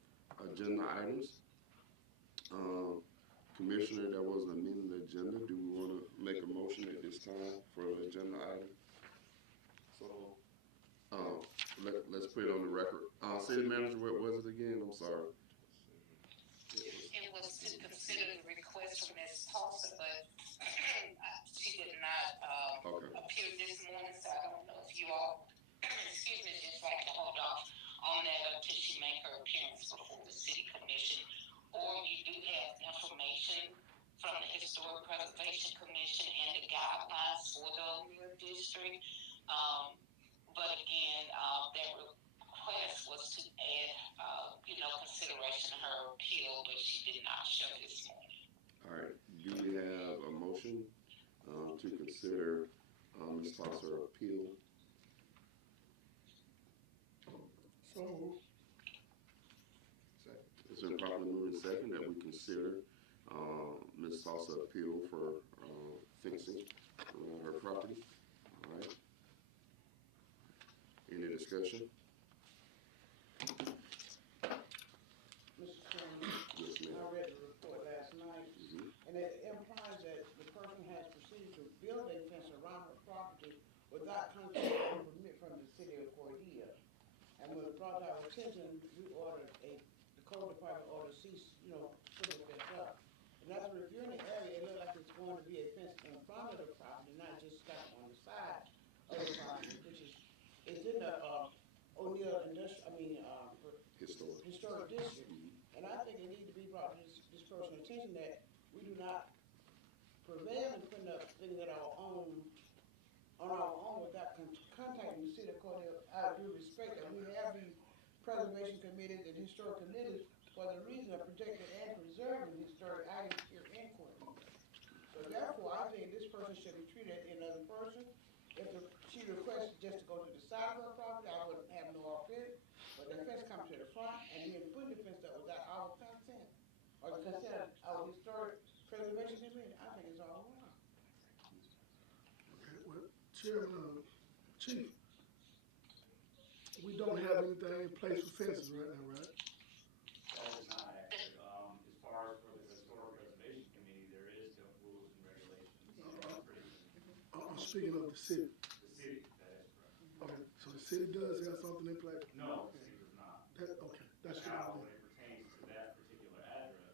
agenda items. Commissioner, there was an amended agenda. Do we want to make a motion at this time for an agenda item? Let's put it on the record. City manager, what was it again? I'm sorry. It was to consider the request from Ms. Tulsa, but she did not appear this morning, so I don't know if you all, excuse me, just like to hold off on that until she make her appearance before the city commission. Or you do have information from the Historic Preservation Commission and the guidelines for the O'Neill District. But again, that request was to add, consideration of her appeal, but she did not show this morning. All right. Do we have a motion to consider Ms. Tosser's appeal? So moved. It's been properly moved and second that we consider Ms. Tosser's appeal for fencing around her property. All right. Any discussion? Mr. Chairman, Yes, ma'am. I read the report last night, and it implies that the person has proceeded to build a fence around her property without contacting a permit from the city of Cordele. And when it brought to our attention, the code department ordered cease, putting the fence up. And that's if you're in the area, it looks like it's going to be a fence in front of the property, not just kind of on the side of the property, which is, it's in the O'Neill Historic District. And I think it needs to be brought to this person's attention that we do not prevail in putting up things on our own without contacting the city of Cordele out of due respect. And we have these preservation committees and historic committees for the reason of protecting and preserving historic items here in Cordele. So therefore, I think this person should be treated as another person. If she requests just to go to the side of her property, I wouldn't have no offense. But the fence comes to the front, and then putting the fence up without our consent, or the consent of our historic preservation committee, I think it's all wrong. Okay, well, Chairman, Chief, we don't have anything in place for fences right now, right? That is not accurate. As far speaking of the city. The city, that is correct. Okay, so the city does have something in place? No, the city does not. Okay, that's what Now, I'm when doing. it pertains to that particular address,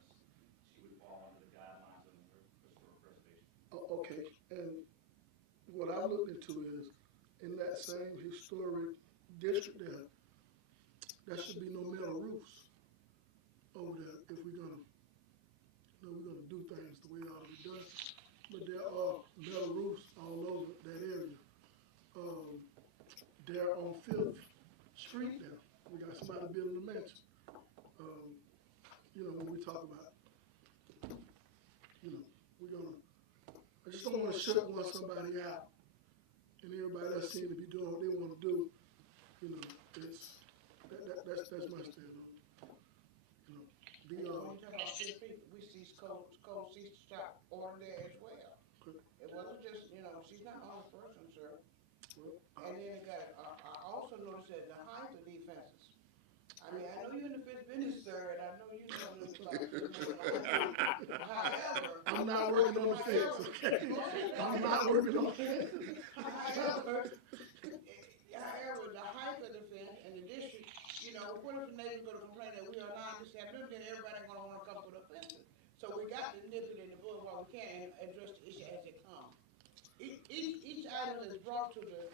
she would fall under the guidelines of the historic preservation. Okay, and what I looked into is, in that same historic district there should be no metal roofs over there if we're gonna, we're gonna do things the way it ought to be done. But there are metal roofs all over that area. There on Fifth Street there, we got somebody building a mansion. When we talk about, we're gonna, I just don't wanna shut one somebody out and everybody else seem to be doing what they wanna do. That's my stand on it. When you talk about 6 feet, we see Cole Cease shop order there as well. It wasn't just, she's not the only person, sir. And then I also noticed that the height of these fences. I mean, I know you're in the fence business, sir, and I know you know them However, I'm not working on the fence, okay? I'm not working on the fence. However, the height of the fence and the district, what if the neighbors go to complain that we are allowing this to happen, then everybody gonna wanna come put up fences. So we got to nip it in the bud while we can and address the issue as it comes. Each item that's brought to the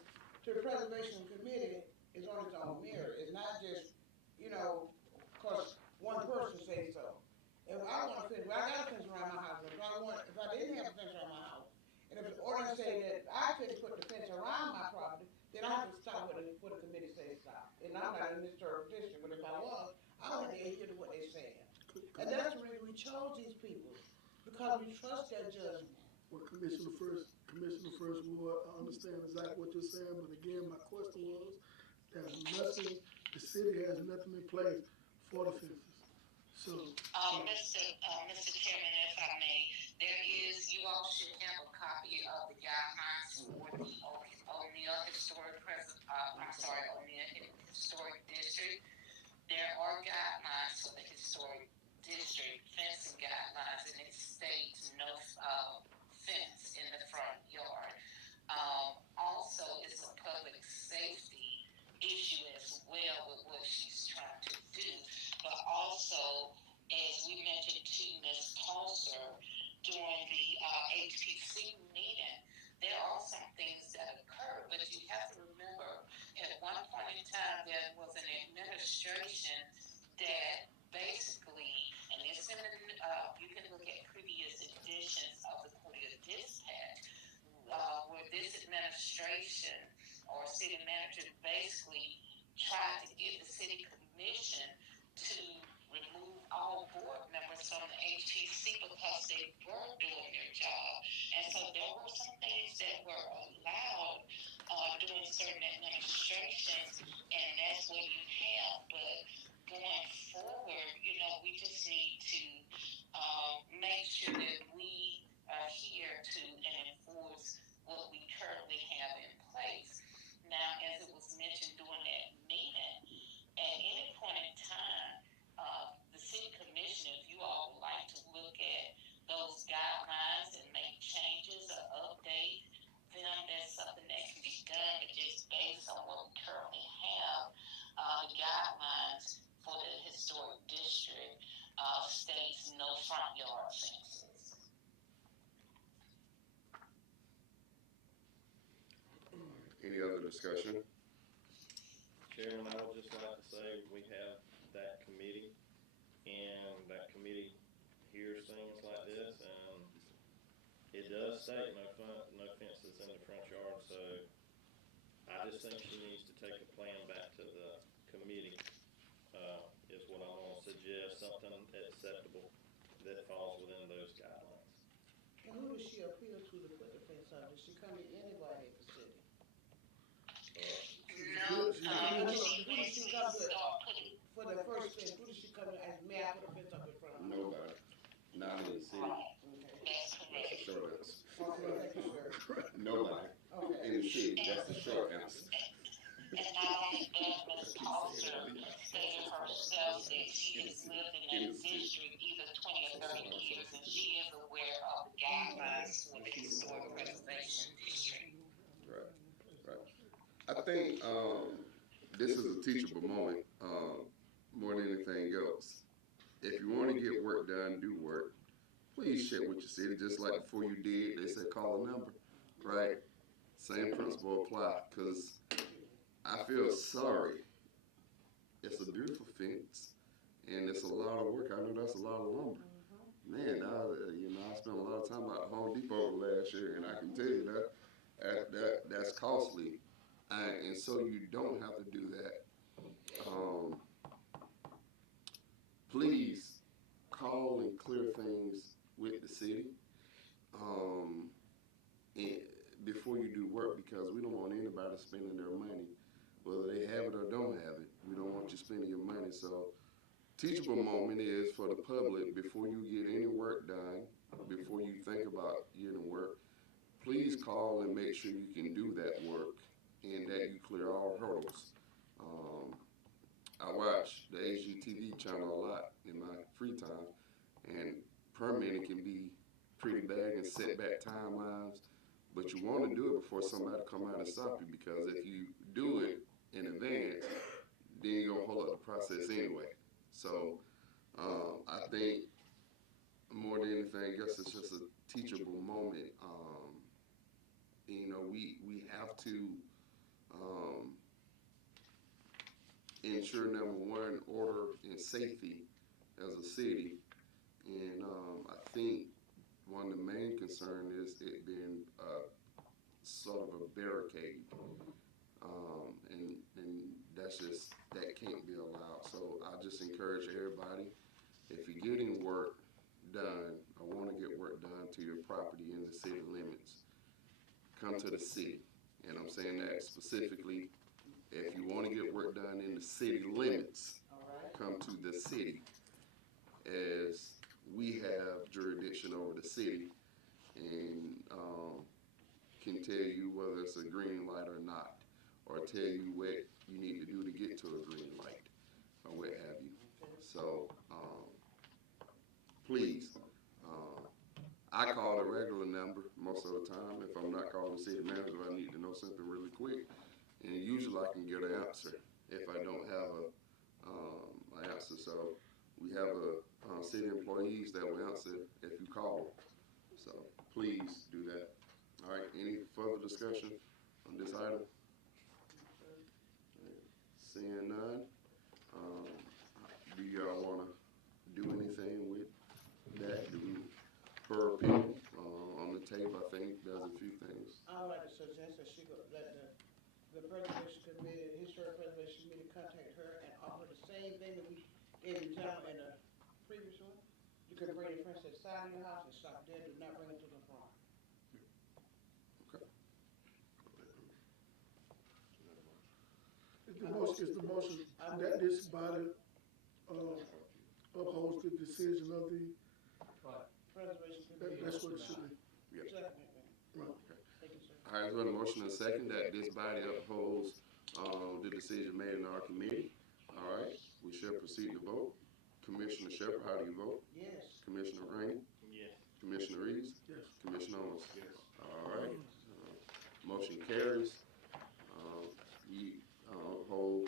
preservation committee is on its own merit. It's not just, cause one person says so. If I want a fence, well, I got a fence around my house. If I didn't have a fence around my house, and if the ordinance say that I couldn't put the fence around my property, then I have to stop what the committee says stop. And I'm not in this historic district, but if I was, I would have to adhere to what they're saying. And that's the reason we chose these people, because we trust their judgment. Well, Commissioner First Ward, I understand exactly what you're saying, but again, my question was, the city has nothing in place for the fences. So. Mr. Chairman, if I may, you all should have a copy of the guidelines for the O'Neill Historic District. There are guidelines for the historic district fencing guidelines, and it states no fence in the front yard. Also, it's a public safety issue as well with what she's trying to do. But also, as we mentioned to Ms. Tulser during the HPC meeting, there are some things that occur, but you have to remember, at one point in time, there was an administration that basically, and it's in the, you can look at previous editions of the Cordele Dispatch, where this administration or city manager basically tried to get the city commission to remove all board members from the HTC because they weren't doing their job. And so there were some things that were allowed during certain administrations, and that's what you have. But going forward, we just need to make sure that we are here to enforce what we currently have in place. Now, as it was mentioned during that meeting, at any point in time, the city commission, if you all would like to look at those guidelines and make changes or update them, that's something that can be done. But just based on what we currently have, the guidelines for the historic district states no front yard fences. Any other discussion? Chairman, I would just like to say we have that committee, and that committee hears things like this, and it does state no fences in the front yard. So I just think she needs to take a plan back to the committee. Is what I'm going to suggest, something acceptable that falls within those guidelines. And who does she appeal to put the fence up? Does she come to anybody at the city? No, who does she come to for the first fence? Who does she come to ask, may I put a fence up in front of her? Nobody. Not in the city. That's That's the short answer. Okay, thank you, sir. Nobody. Okay. In the city. That's the short answer. And not only that, Ms. Tulser stated herself that she has lived in that district either 20 or 30 years, and she is aware of the guidelines for the historic preservation district. I think this is a teachable moment more than anything else. If you want to get work done, do work. Please share with your city, just like before you did. They said call a number, right? Same principle apply. Cause I feel sorry. It's a beautiful fence, and it's a lot of work. I know that's a lot of lumber. Man, I spent a lot of time at Home Depot last year, and I can tell you that's costly. And so you don't have to do that. Please call and clear things with the city and before you do work, because we don't want anybody spending their money, whether they have it or don't have it. We don't want you spending your money. So teachable moment is for the public before you get any work done, before you think about getting work, please call and make sure you can do that work and that you clear all hurdles. I watch the HGTV channel a lot in my free time, and permitting can be pretty bad and set back timelines, but you want to do it before somebody come out and stop you, because if you do it in advance, then you're going to hold up the process anyway. So I think more than anything else, it's just a teachable moment. We have to ensure, number one, order and safety as a city. And I think one of the main concerns is it being sort of a barricade. And that can't be allowed. So I just encourage everybody, if you're getting work done, I want to get work done to your property in the city limits, come to the city. And I'm saying that specifically, if you want to get work done in the city limits, come to the city, as we have jurisdiction over the city and can tell you whether it's a green light or not, or tell you what you need to do to get to a green light, or what have you. So please, I call the regular number most of the time. If I'm not calling the city manager, I need to know something really quick, and usually I can get an answer if I don't have an answer. So we have city employees that will answer if you call. So please do that. All right, any further discussion on this item? Seeing none, do y'all want to do anything with that? Per opinion, on the table, I think there's a few things. I would like to suggest that she could let the preservation committee, historic preservation committee, contact her and offer the same thing that we gave the gentleman in the previous one. You can bring it, for instance, side of your house and stop there, do not bring it to the front. Okay. Is the motion that this body upholds the decision of the, Preservation committee. that's what it should be. Yeah. Second. Right. Thank you, sir. All right, there's been a motion and a second that this body upholds the decision made in our committee. All right, we shall proceed to vote. Commissioner Shepherd, how do you vote? Yes. Commissioner Rainey? Yes. Commissioner Reeves? Yes. Commissioner Owens? Yes. All right, motion carries. We hold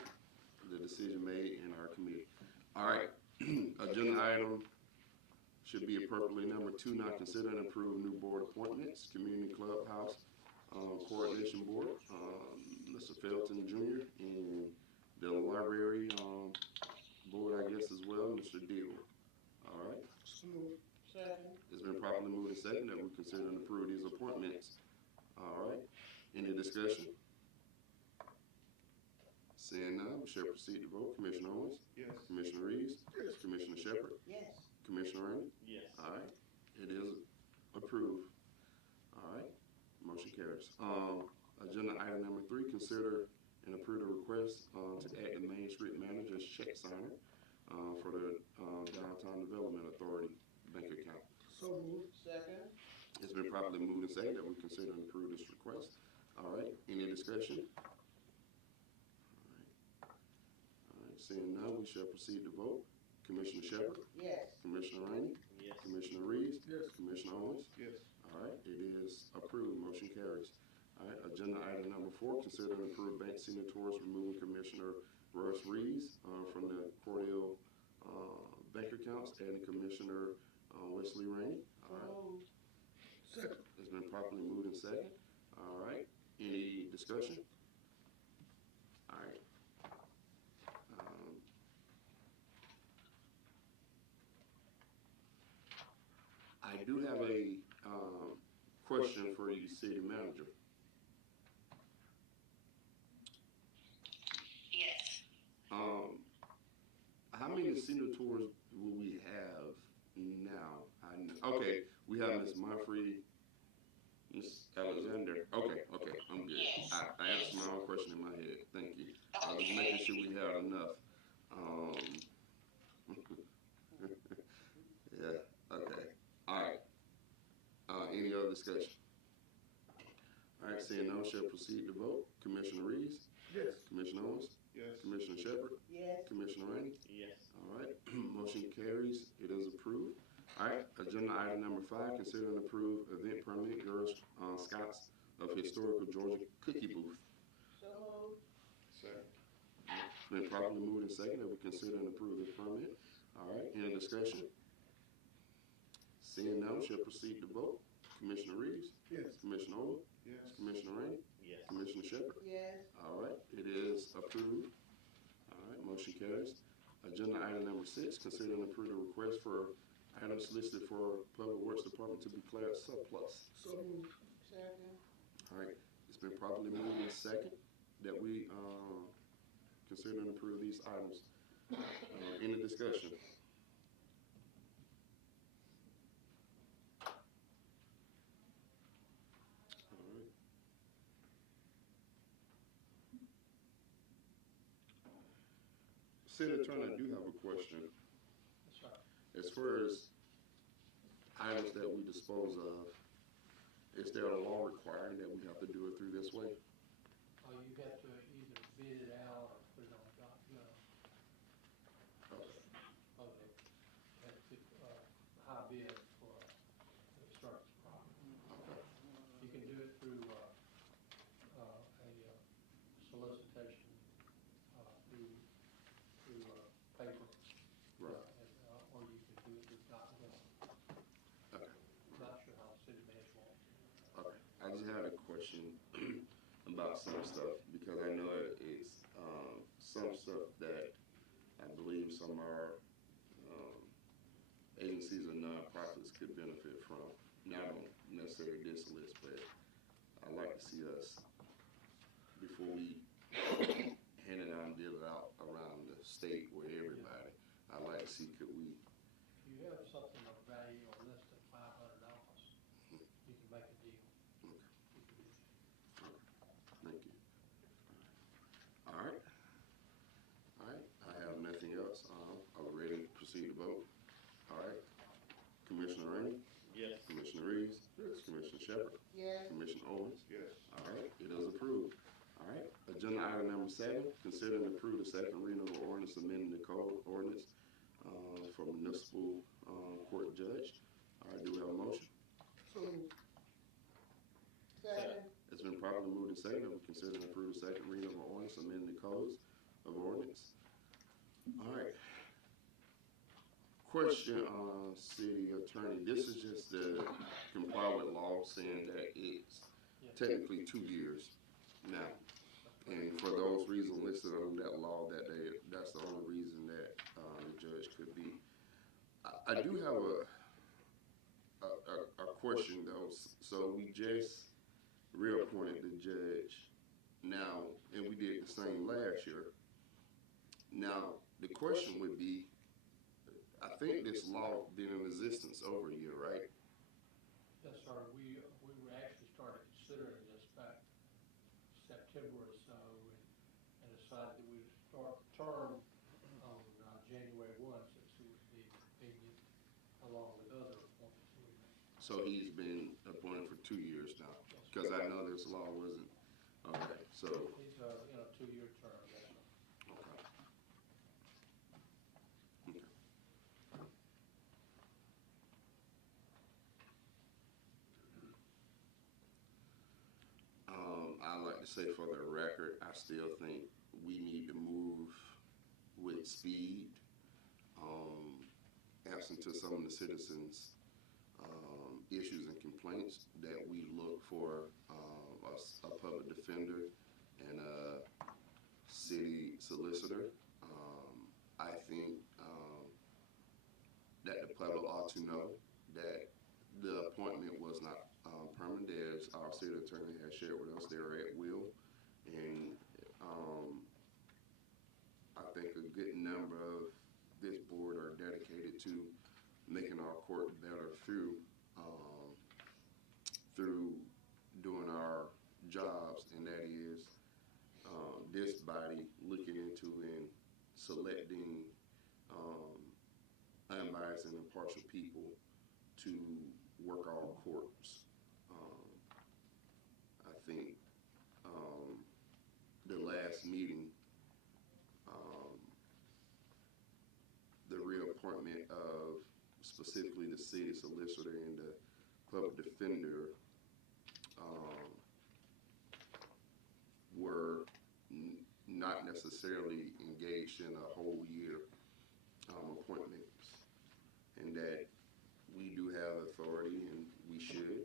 the decision made in our committee. All right, agenda item should be appropriately number 2, not consider and approve new board appointments, Community Clubhouse Coordination Board, Mr. Felton Jr., and the library board, I guess, as well, Mr. Deal. All right. Second. It's been properly moved and seconded that we consider and approve these appointments. All right. Any discussion? Seeing none, we shall proceed to vote. Commissioner Owens? Yes. Commissioner Reeves? Yes. Commissioner Shepherd? Yes. Commissioner Rainey? Yes. All right. It is approved. All right. Motion carries. Agenda item number 3, consider and approve the request to add the Main Street manager as check signer for the Downtown Development Authority bank account. So moved. Second. It's been properly moved and seconded that we consider and approve this request. All right. Any discussion? All right. Seeing none, we shall proceed to vote. Commissioner Shepherd? Yes. Commissioner Rainey? Yes. Commissioner Reeves? Yes. Commissioner Owens? Yes. All right, it is approved. Motion carries. All right, agenda item number 4, consider and approve bank signatories removing Commissioner Russ Reeves from the Cordele bank accounts, adding Commissioner Wesley Rainey. All right. Second. It's been properly moved and second. All right. Any discussion? All right. I do have a question for you, City Manager. Yes. How many signatories will we have now? Okay, we have Ms. Monfrey, Ms. Alexander. Okay, I'm good. Yes. I answered my own question in my head. Thank you. I was making sure we had enough. Yeah, okay. All right. Any other discussion? All right, seeing none, shall proceed to vote. Commissioner Reeves? Yes. Commissioner Owens? Yes. Commissioner Shepard? Yes. Commissioner Rainey? Yes. All right, motion carries. It is approved. All right, agenda item number 5, consider and approve event permit Girl Scouts of Historical Georgia Cookie Booth. So moved. Second. It's been properly moved and seconded that we consider and approve this permit. All right, any discussion? Seeing none, shall proceed to vote. Commissioner Reeves? Yes. Commissioner Owens? Yes. Commissioner Rainey? Yes. Commissioner Shepard? Yes. All right, it is approved. All right, motion carries. Agenda item number 6, consider and approve the request for items listed for Public Works Department to be declared surplus. So moved. Second. All right, it's been properly moved and second that we consider and approve these items. Any discussion? All right. City Attorney, I do have a question. As far as items that we dispose of, is there a law requiring that we have to do it through this way? You have to either bid it out or put it on high bid for surface property. You can do it through a solicitation through paper. Right. Or you can do it through document. Okay. Not sure how the city manager wants it. Okay. I just had a question about some stuff because I know it's some stuff that I believe some of our agencies or nonprofits could benefit from. Not on necessarily this list, but I'd like to see us, before we hand it out and deal it out around the state with everybody, I'd like to see could we. If you have something of value or less than $500, you can make a deal. Okay. Thank you. All right. All right. I have nothing else. Are we ready to proceed to vote? All right. Commissioner Rainey? Yes. Commissioner Reeves? Yes. Commissioner Shepard? Yes. Commissioner Owens? Yes. All right. It is approved. All right. Agenda item number 7, consider and approve the second reading of the ordinance amending the code ordinance for municipal court judge. All right. Do we have a motion? So moved. Second. It's been properly moved and seconded that we consider and approve the second reading of an ordinance amending the codes of ordinance. All right. Question, City Attorney. This is just to comply with law saying that it's technically 2 years now. And for those reasons listed on that law, that's the only reason that the judge could be. I do have a question though. So we just reappointed the judge now, and we did the same last year. Now, the question would be, I think this law been in existence over a year, right? Yes, sir. We actually started considering this back September or so and decided that we would start the term on January 1 since it would be convenient along with other appointments we made. So he's been appointed for 2 years now, because I know this law wasn't, okay, so. He's in a 2-year term, yes, sir. Okay. Okay. say for the record, I still think we need to move with speed. Absent to some of the citizens' issues and complaints, that we look for a public defender and a city solicitor. I think that the public ought to know that the appointment was not permanent, as our city attorney has shared with us. They are at will, and I think a good number of this board are dedicated to making our court better through doing our jobs, and that is this body looking into and selecting unbiased and impartial people to work our courts. I think the last meeting, the reappointment of specifically the city solicitor and the public defender were not necessarily engaged in a whole year appointments, and that we do have authority and we should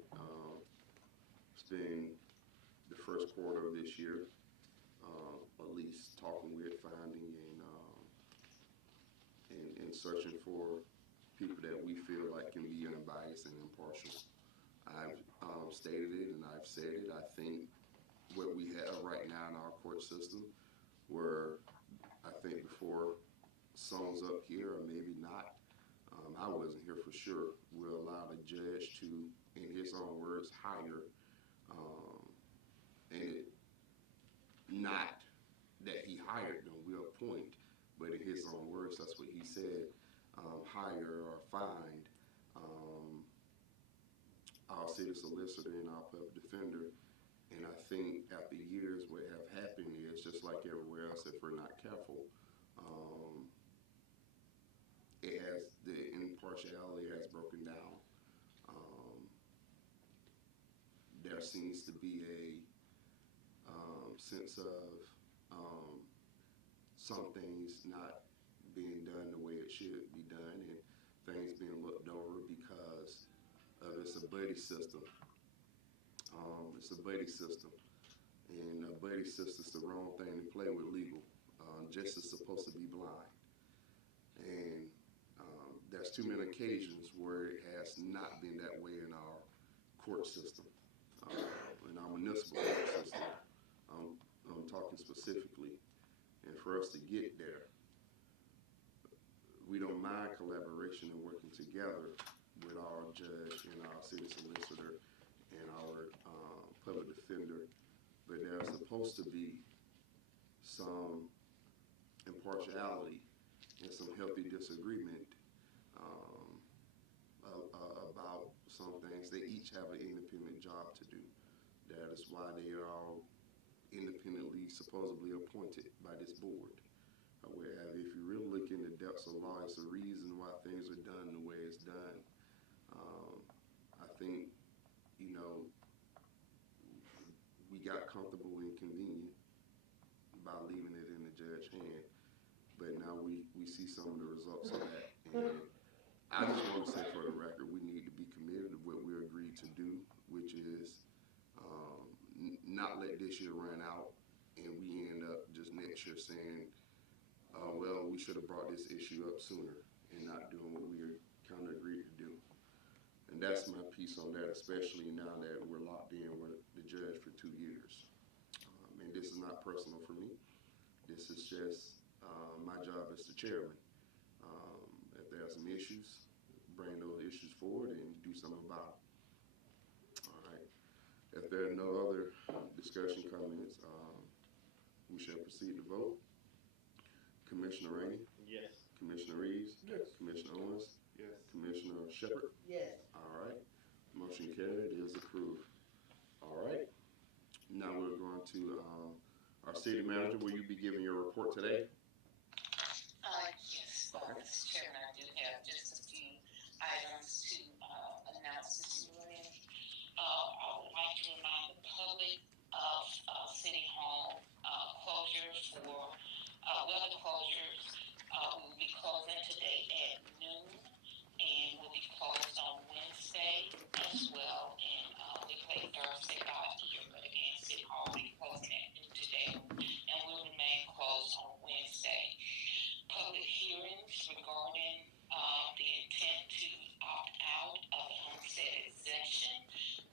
spend the first quarter of this year at least talking with, finding, and searching for people that we feel like can be unbiased and impartial. I've stated it and I've said it. I think what we have right now in our court system, where I think before sums up here, or maybe not, I wasn't here for sure, will allow the judge to, in his own words, hire, and it, not that he hired them, we appoint, but in his own words, that's what he said, hire or find our city solicitor and our public defender. And I think after years, what have happened is, just like everywhere else, if we're not careful, the impartiality has broken down. There seems to be a sense of some things not being done the way it should be done, and things being looked over because of it's a buddy system. It's a buddy system, and a buddy system's the wrong thing to play with legal. Justice is supposed to be blind, and there's too many occasions where it has not been that way in our court system, in our municipal court system. I'm talking specifically, and for us to get there, we don't mind collaboration and working together with our judge and our city solicitor and our public defender, but there's supposed to be some impartiality and some healthy disagreement about some things. They each have an independent job to do. That is why they are all independently supposedly appointed by this board. Whereas if you really look in the depths of law, it's the reason why things are done the way it's done. I think, we got comfortable and convenient by leaving it in the judge's hand, but now we see some of the results of that. And I just want to say for the record, we need to be committed to what we agreed to do, which is not let this year run out and we end up just next year saying, well, we should have brought this issue up sooner, and not doing what we kind of agreed to do. And that's my piece on that, especially now that we're locked in with the judge for 2 years. And this is not personal for me. This is just my job as the chairman. If there are some issues, bring those issues forward and do something about it. All right. If there are no other discussion comments, we shall proceed to vote. Commissioner Rainey? Yes. Commissioner Reeves? Yes. Commissioner Owens? Yes. Commissioner Shepard? Yes. All right. Motion carried. It is approved. All right. Now we're going to our city manager. Will you be giving your report today? Yes, Mr. Chairman, I do have just a few items to announce this morning. I would like to remind the public of City Hall closure for weather closures. We will be closing today at noon, and we'll be closed on Wednesday as well. And we play Thursday by here, but again, City Hall will be closing at noon today, and will remain closed on Wednesday. Public hearings regarding the intent to opt out of the homestead exemption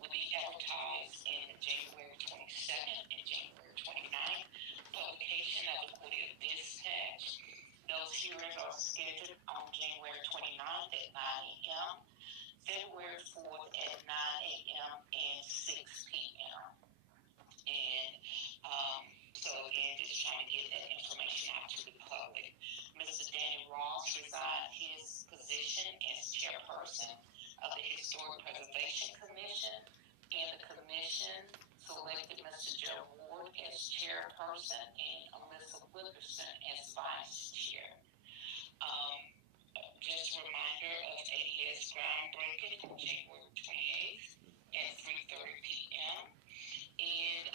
will be advertised in January 22nd and January 29th. Publication of the Cordele Dispatch. Those hearings are scheduled on January 29th at 9 a.m., February 4th at 9 a.m. and 6 p.m. And so again, just trying to get that information out to the public. Mr. Danny Ross resigned his position as chairperson of the Historic Preservation Commission, and the commission selected Mr. Joe Ward as chairperson and Alyssa Wilkerson as vice chair. Just a reminder of AES groundbreaking on January 28th at 3:30 p.m. And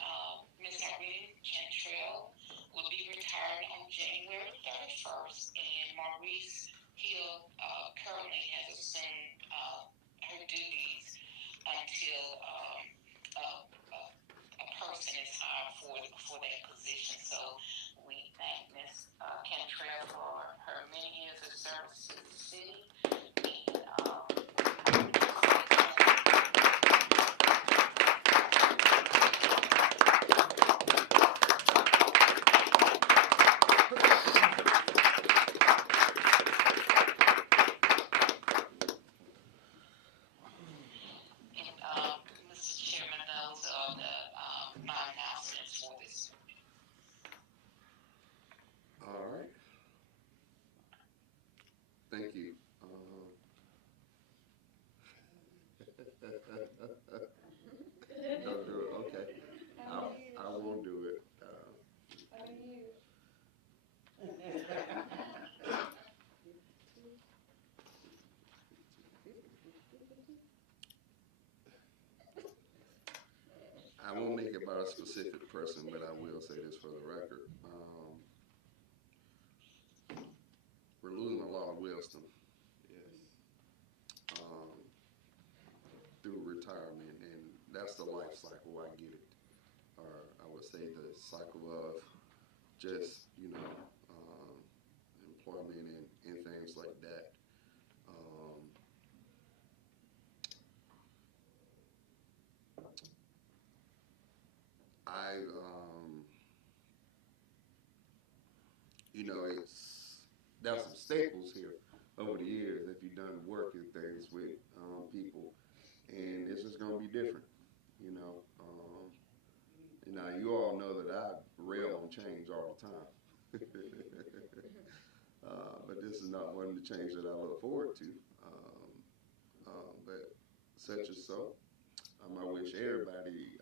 Ms. Irene Cantrell will be retired on January 31st, and Maurice Hill currently has assumed her duties until a person is hired for that position. So we thank Ms. Cantrell for her many years of service to the city. Mr. Chairman, those are my announcements for this morning. All right. Thank you. Don't do it. Okay. I won't do it. I won't make it about a specific person, but I will say this for the record. We're losing a lot of wisdom. Yes. Through retirement, and that's the life cycle. I get it. Or I would say the cycle of just, employment and things like that. There's some staples here over the years if you've done work and things with people, and it's just gonna be different, Now you all know that I rail on change all the time, but this is not one of the change that I look forward to. But such as so, I wish everybody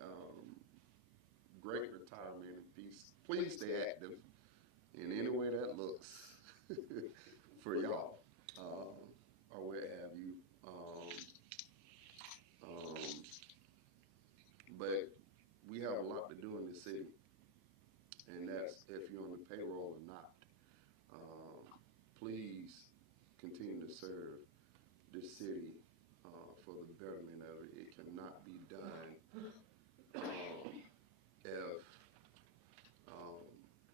great retirement and peace. Please stay active in any way that looks for y'all, or what have you. But we have a lot to do in the city, and that's if you're on the payroll or not. Please continue to serve this city for the betterment of it. It cannot be done if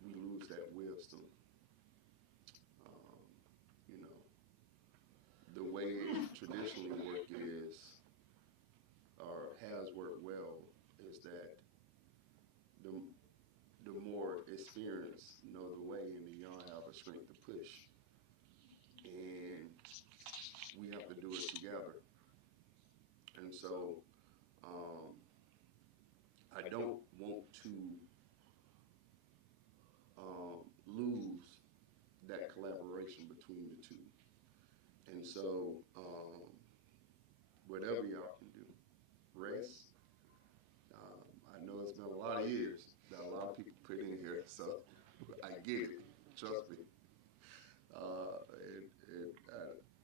we lose that wisdom. The way it traditionally worked is, or has worked well, is that the more experienced know the way, and the young have a strength to push. And we have to do it together. And so I don't want to lose that collaboration between the two. And so whatever y'all can do, rest. I know it's been a lot of years that a lot of people put in here, so I get it. Trust me.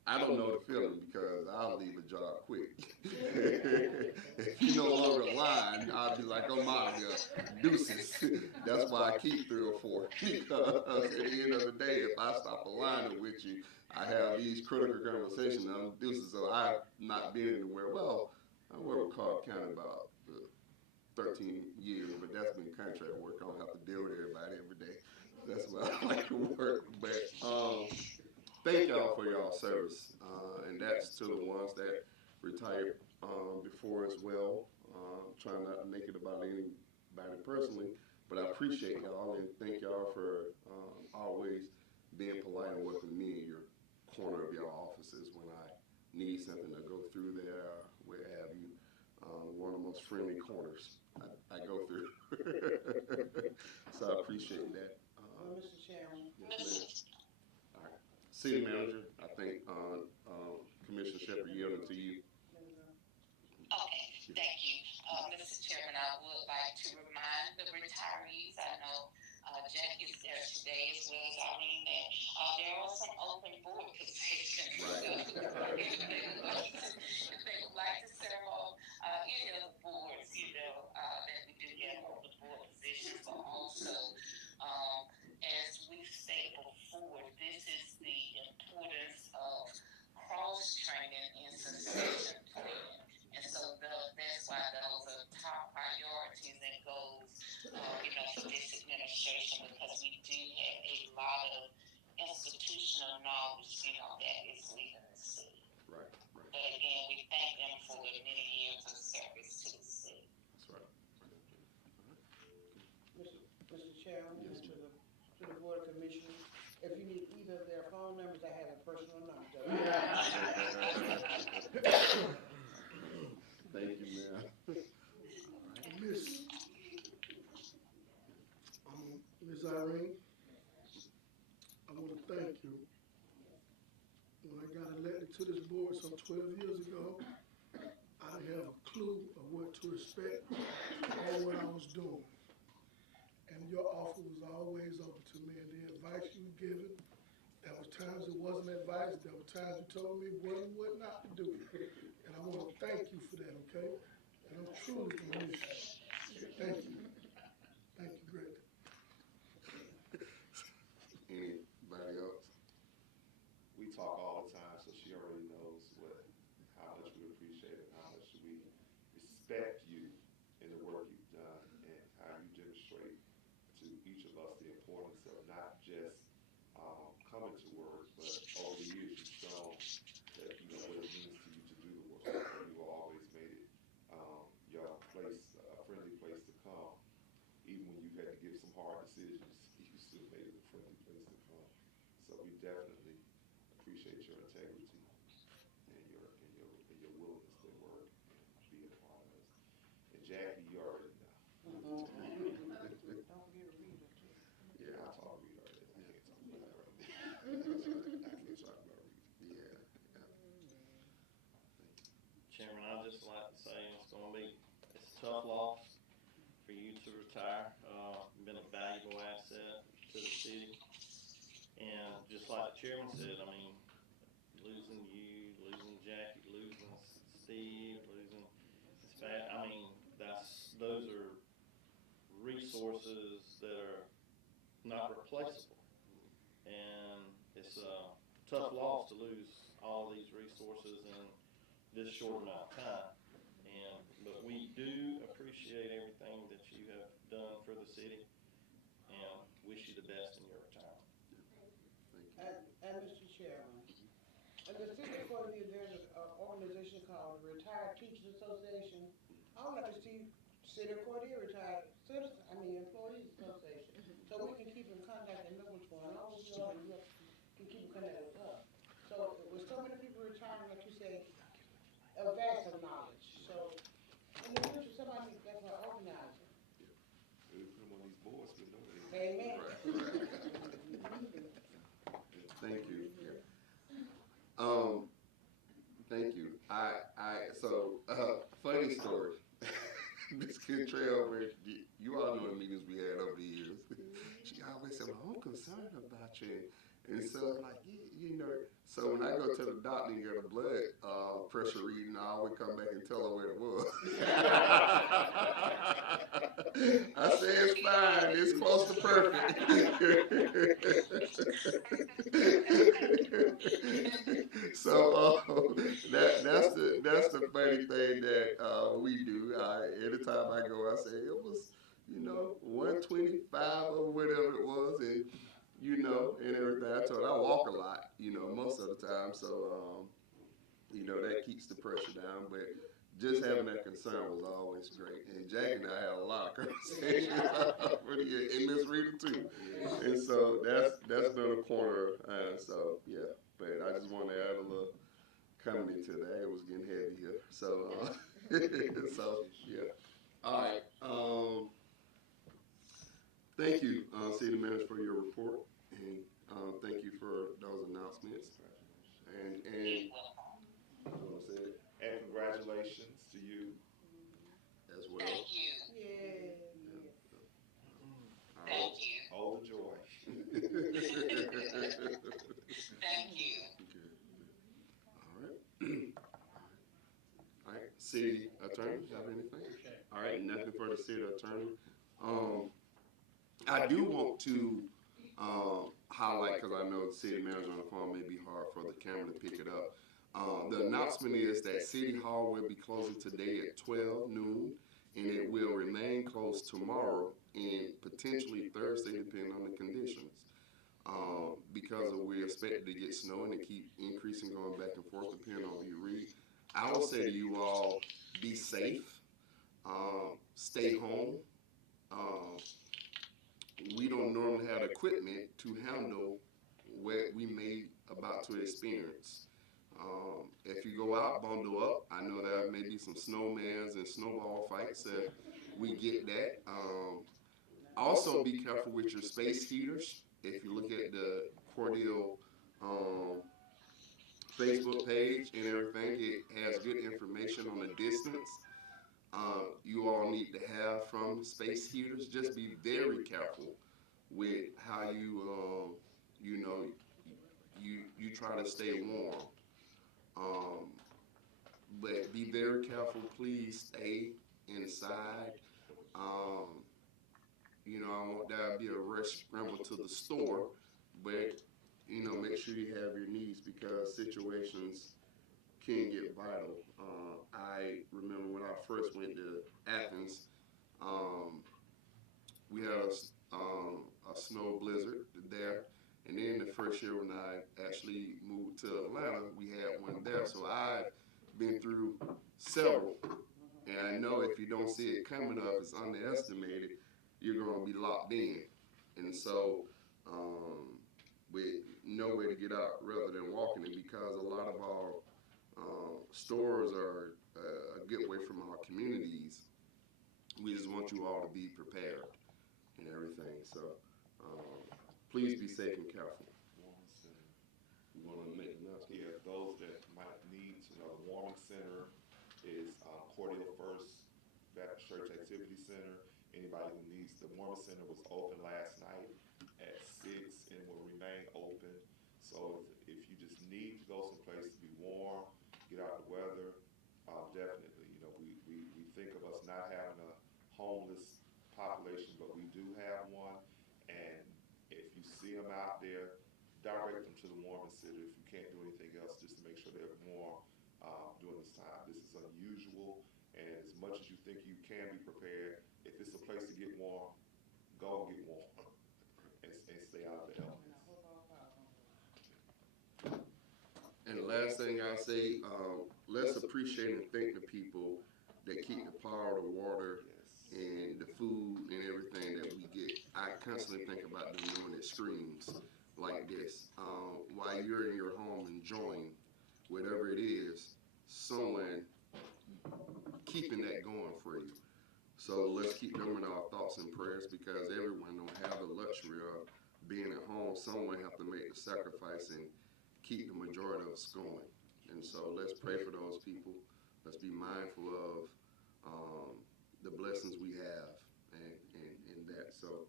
I don't know the feeling because I'll leave a job quick. If you no longer align, I'll be like, I'm out of here. Deuces. That's why I keep 3 or 4. Because at the end of the day, if I stop aligning with you, I have these critical conversations. I'm deuces. So I've not been anywhere. Well, I worked with Cobb County about 13 years, but that's been contract work. I don't have to deal with everybody every day. That's why I like to work. But thank y'all for y'all service, and that's to the ones that retired before as well. Trying not to make it about anybody personally, but I appreciate y'all and thank y'all for always being polite and welcoming me in your corner of your offices when I need something to go through there, where have you. One of the most friendly corners I go through. So I appreciate that. Mr. Chairman. Yes, ma'am. All right. City Manager, I think Commissioner Shepherd yielding to you. Okay, thank you. Mr. Chairman, I would like to remind the retirees, I know Jack is there today as well as Arlene, that there are some open board positions. Right. If they would like to serve on any of the boards, that we do have open board positions, but also, as we've said before, this is the importance of cross-training and succession planning. And so that's why those are top priorities and goals, for this administration, because we do have a lot of institutional knowledge, that is leading the city. Right. But again, we thank them for the many years of service to the city. That's right. Mr. Chairman, Yes, and to the Board of Commissioners, if you need either of their phone numbers, I have a personal number. Thank you, ma'am. Miss Irene, I want to thank you. When I got elected to this board some 12 years ago, I didn't have a clue of what to expect or what I was doing. And your offer was always open to me, and the advice you were given, there was times it wasn't advice, there were times you told me what and what not to do. And I want to thank you for that, okay? And I'm truly going to miss you. Thank you. Thank you greatly. Anybody else? We talk all the time, so she already knows how much we appreciate it, how much we respect you in the work you've done, and how you demonstrate to each of us the importance of not just coming to work, but over the years you've shown that what it means to you to do the work. You always made it your place, a friendly place to come, even when you had to give some hard decisions. You still made it a friendly place to come. So we definitely appreciate your integrity and your willingness to work and be a part of us. And Jackie, you already know. Don't forget Rita, too. Yeah, I talk Rita already. I can't talk about her right now. I can't talk about Rita. Yeah. Chairman, I'd just like to say it's a tough loss for you to retire. Been a valuable asset to the city. And just like the chairman said, losing you, losing Jackie, losing Steve, losing his those are resources that are not replaceable. And it's a tough loss to lose all these resources in this short amount of time. But we do appreciate everything that you have done for the city and wish you the best in your retirement. And Mr. Chairman, in the city of Cordele, there's an organization called the Retired Teachers Association. I would like to see City of Cordele Retired Employees Association, so we can keep in contact and know what's going on with you all, and you can keep in contact with us. So with so many people retiring, like you say, a vast of knowledge. So in the future, somebody needs to definitely organize it. We put them on these boards, we know they. Amen. Thank you. Yeah. Thank you. Funny story. Ms. Contrell, you all know the meetings we had over the years. She always said, well, I'm concerned about you. And so it's like, you know, so when I go to the doctor and get a blood pressure reading, I always come back and tell her what it was. I say it's fine, it's close to perfect. So that's the funny thing that we do. Anytime I go, I say it was, 125 or whatever it was, and and everything. I told her I walk a lot, most of the time, so that keeps the pressure down. But just having that concern was always great. And Jack and I had a lot of conversations over the year, and Miss Rita too. And so that's been a corner. So yeah, but I just want to add a little comedy to that. It was getting heavy here. So so yeah. All right. Thank you, City Manager, for your report, and thank you for those announcements. And you want to say it And congratulations to you. as well? Thank you. Yeah. Thank you. All the joy. Thank you. Good. All right. All right. City Attorney, you have anything? All right. Nothing for the City Attorney. I do want to highlight, because I know the city manager on the phone may be hard for the camera to pick it up. The announcement is that City Hall will be closing today at 12 noon, and it will remain closed tomorrow and potentially Thursday, depending on the conditions. Because we expect to get snow and to keep increasing, going back and forth, depending on who you read. I will say to you all, be safe, stay home. We don't normally have equipment to handle what we may about to experience. If you go out, bundle up. I know there may be some snowmans and snowball fights. We get that. Also, be careful with your space heaters. If you look at the Cordele Facebook page and everything, it has good information on the distance you all need to have from space heaters. Just be very careful with how you try to stay warm. But be very careful. Please stay inside. Um, I want there to be a rush scramble to the store, but make sure you have your needs because situations can get vital. I remember when I first went to Athens, we had a snow blizzard there, and then the first year when I actually moved to Atlanta, we had one there. So I've been through several, and I know if you don't see it coming up, it's underestimated, you're going to be locked in. And so, with no way to get out rather than walking it, because a lot of our stores are a getaway from our communities. We just want you all to be prepared and everything. So please be safe and careful. You want to make an announcement? Yeah, those that might need to know, the warming center is Cordele First Baptist Church Activity Center. Anybody who needs, the warming center was open last night at 6 and will remain open. So if you just need to go someplace to be warm, get out the weather, definitely. We think of us not having a homeless population, but we do have one. And if you see them out there, direct them to the warming center if you can't do anything else, just to make sure they're warm during this time. This is unusual, and as much as you think you can be prepared, if it's a place to get warm, go and get warm and stay out of the elements. And the last thing I say, let's appreciate and thank the people that keep the power, the water, and the food and everything that we get. I constantly think about them doing extremes like this. While you're in your home enjoying whatever it is, someone keeping that going for you. So let's keep them in our thoughts and prayers because everyone don't have the luxury of being at home. Someone have to make the sacrifice and keep the majority of us going. And so let's pray for those people. Let's be mindful of the blessings we have and that. So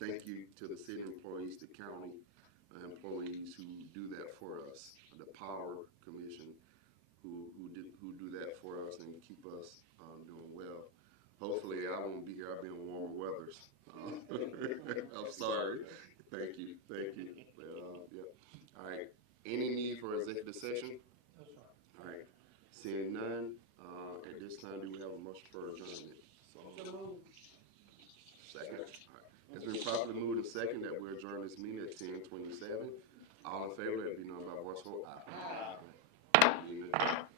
thank you to the city employees, the county employees who do that for us, the Power Commission who do that for us and keep us doing well. Hopefully, I won't be here. I'll be in warmer weathers. I'm sorry. Thank you. But, yeah. All right. Any need for executive session? No, sir. All right. Seeing none, at this time, do we have a motion for adjournment? So moved. Second. All right. It's been properly moved and second that we adjourn this meeting at 10:27. All in favor, let it be known by voice vote. Aye. Meeting adjourned.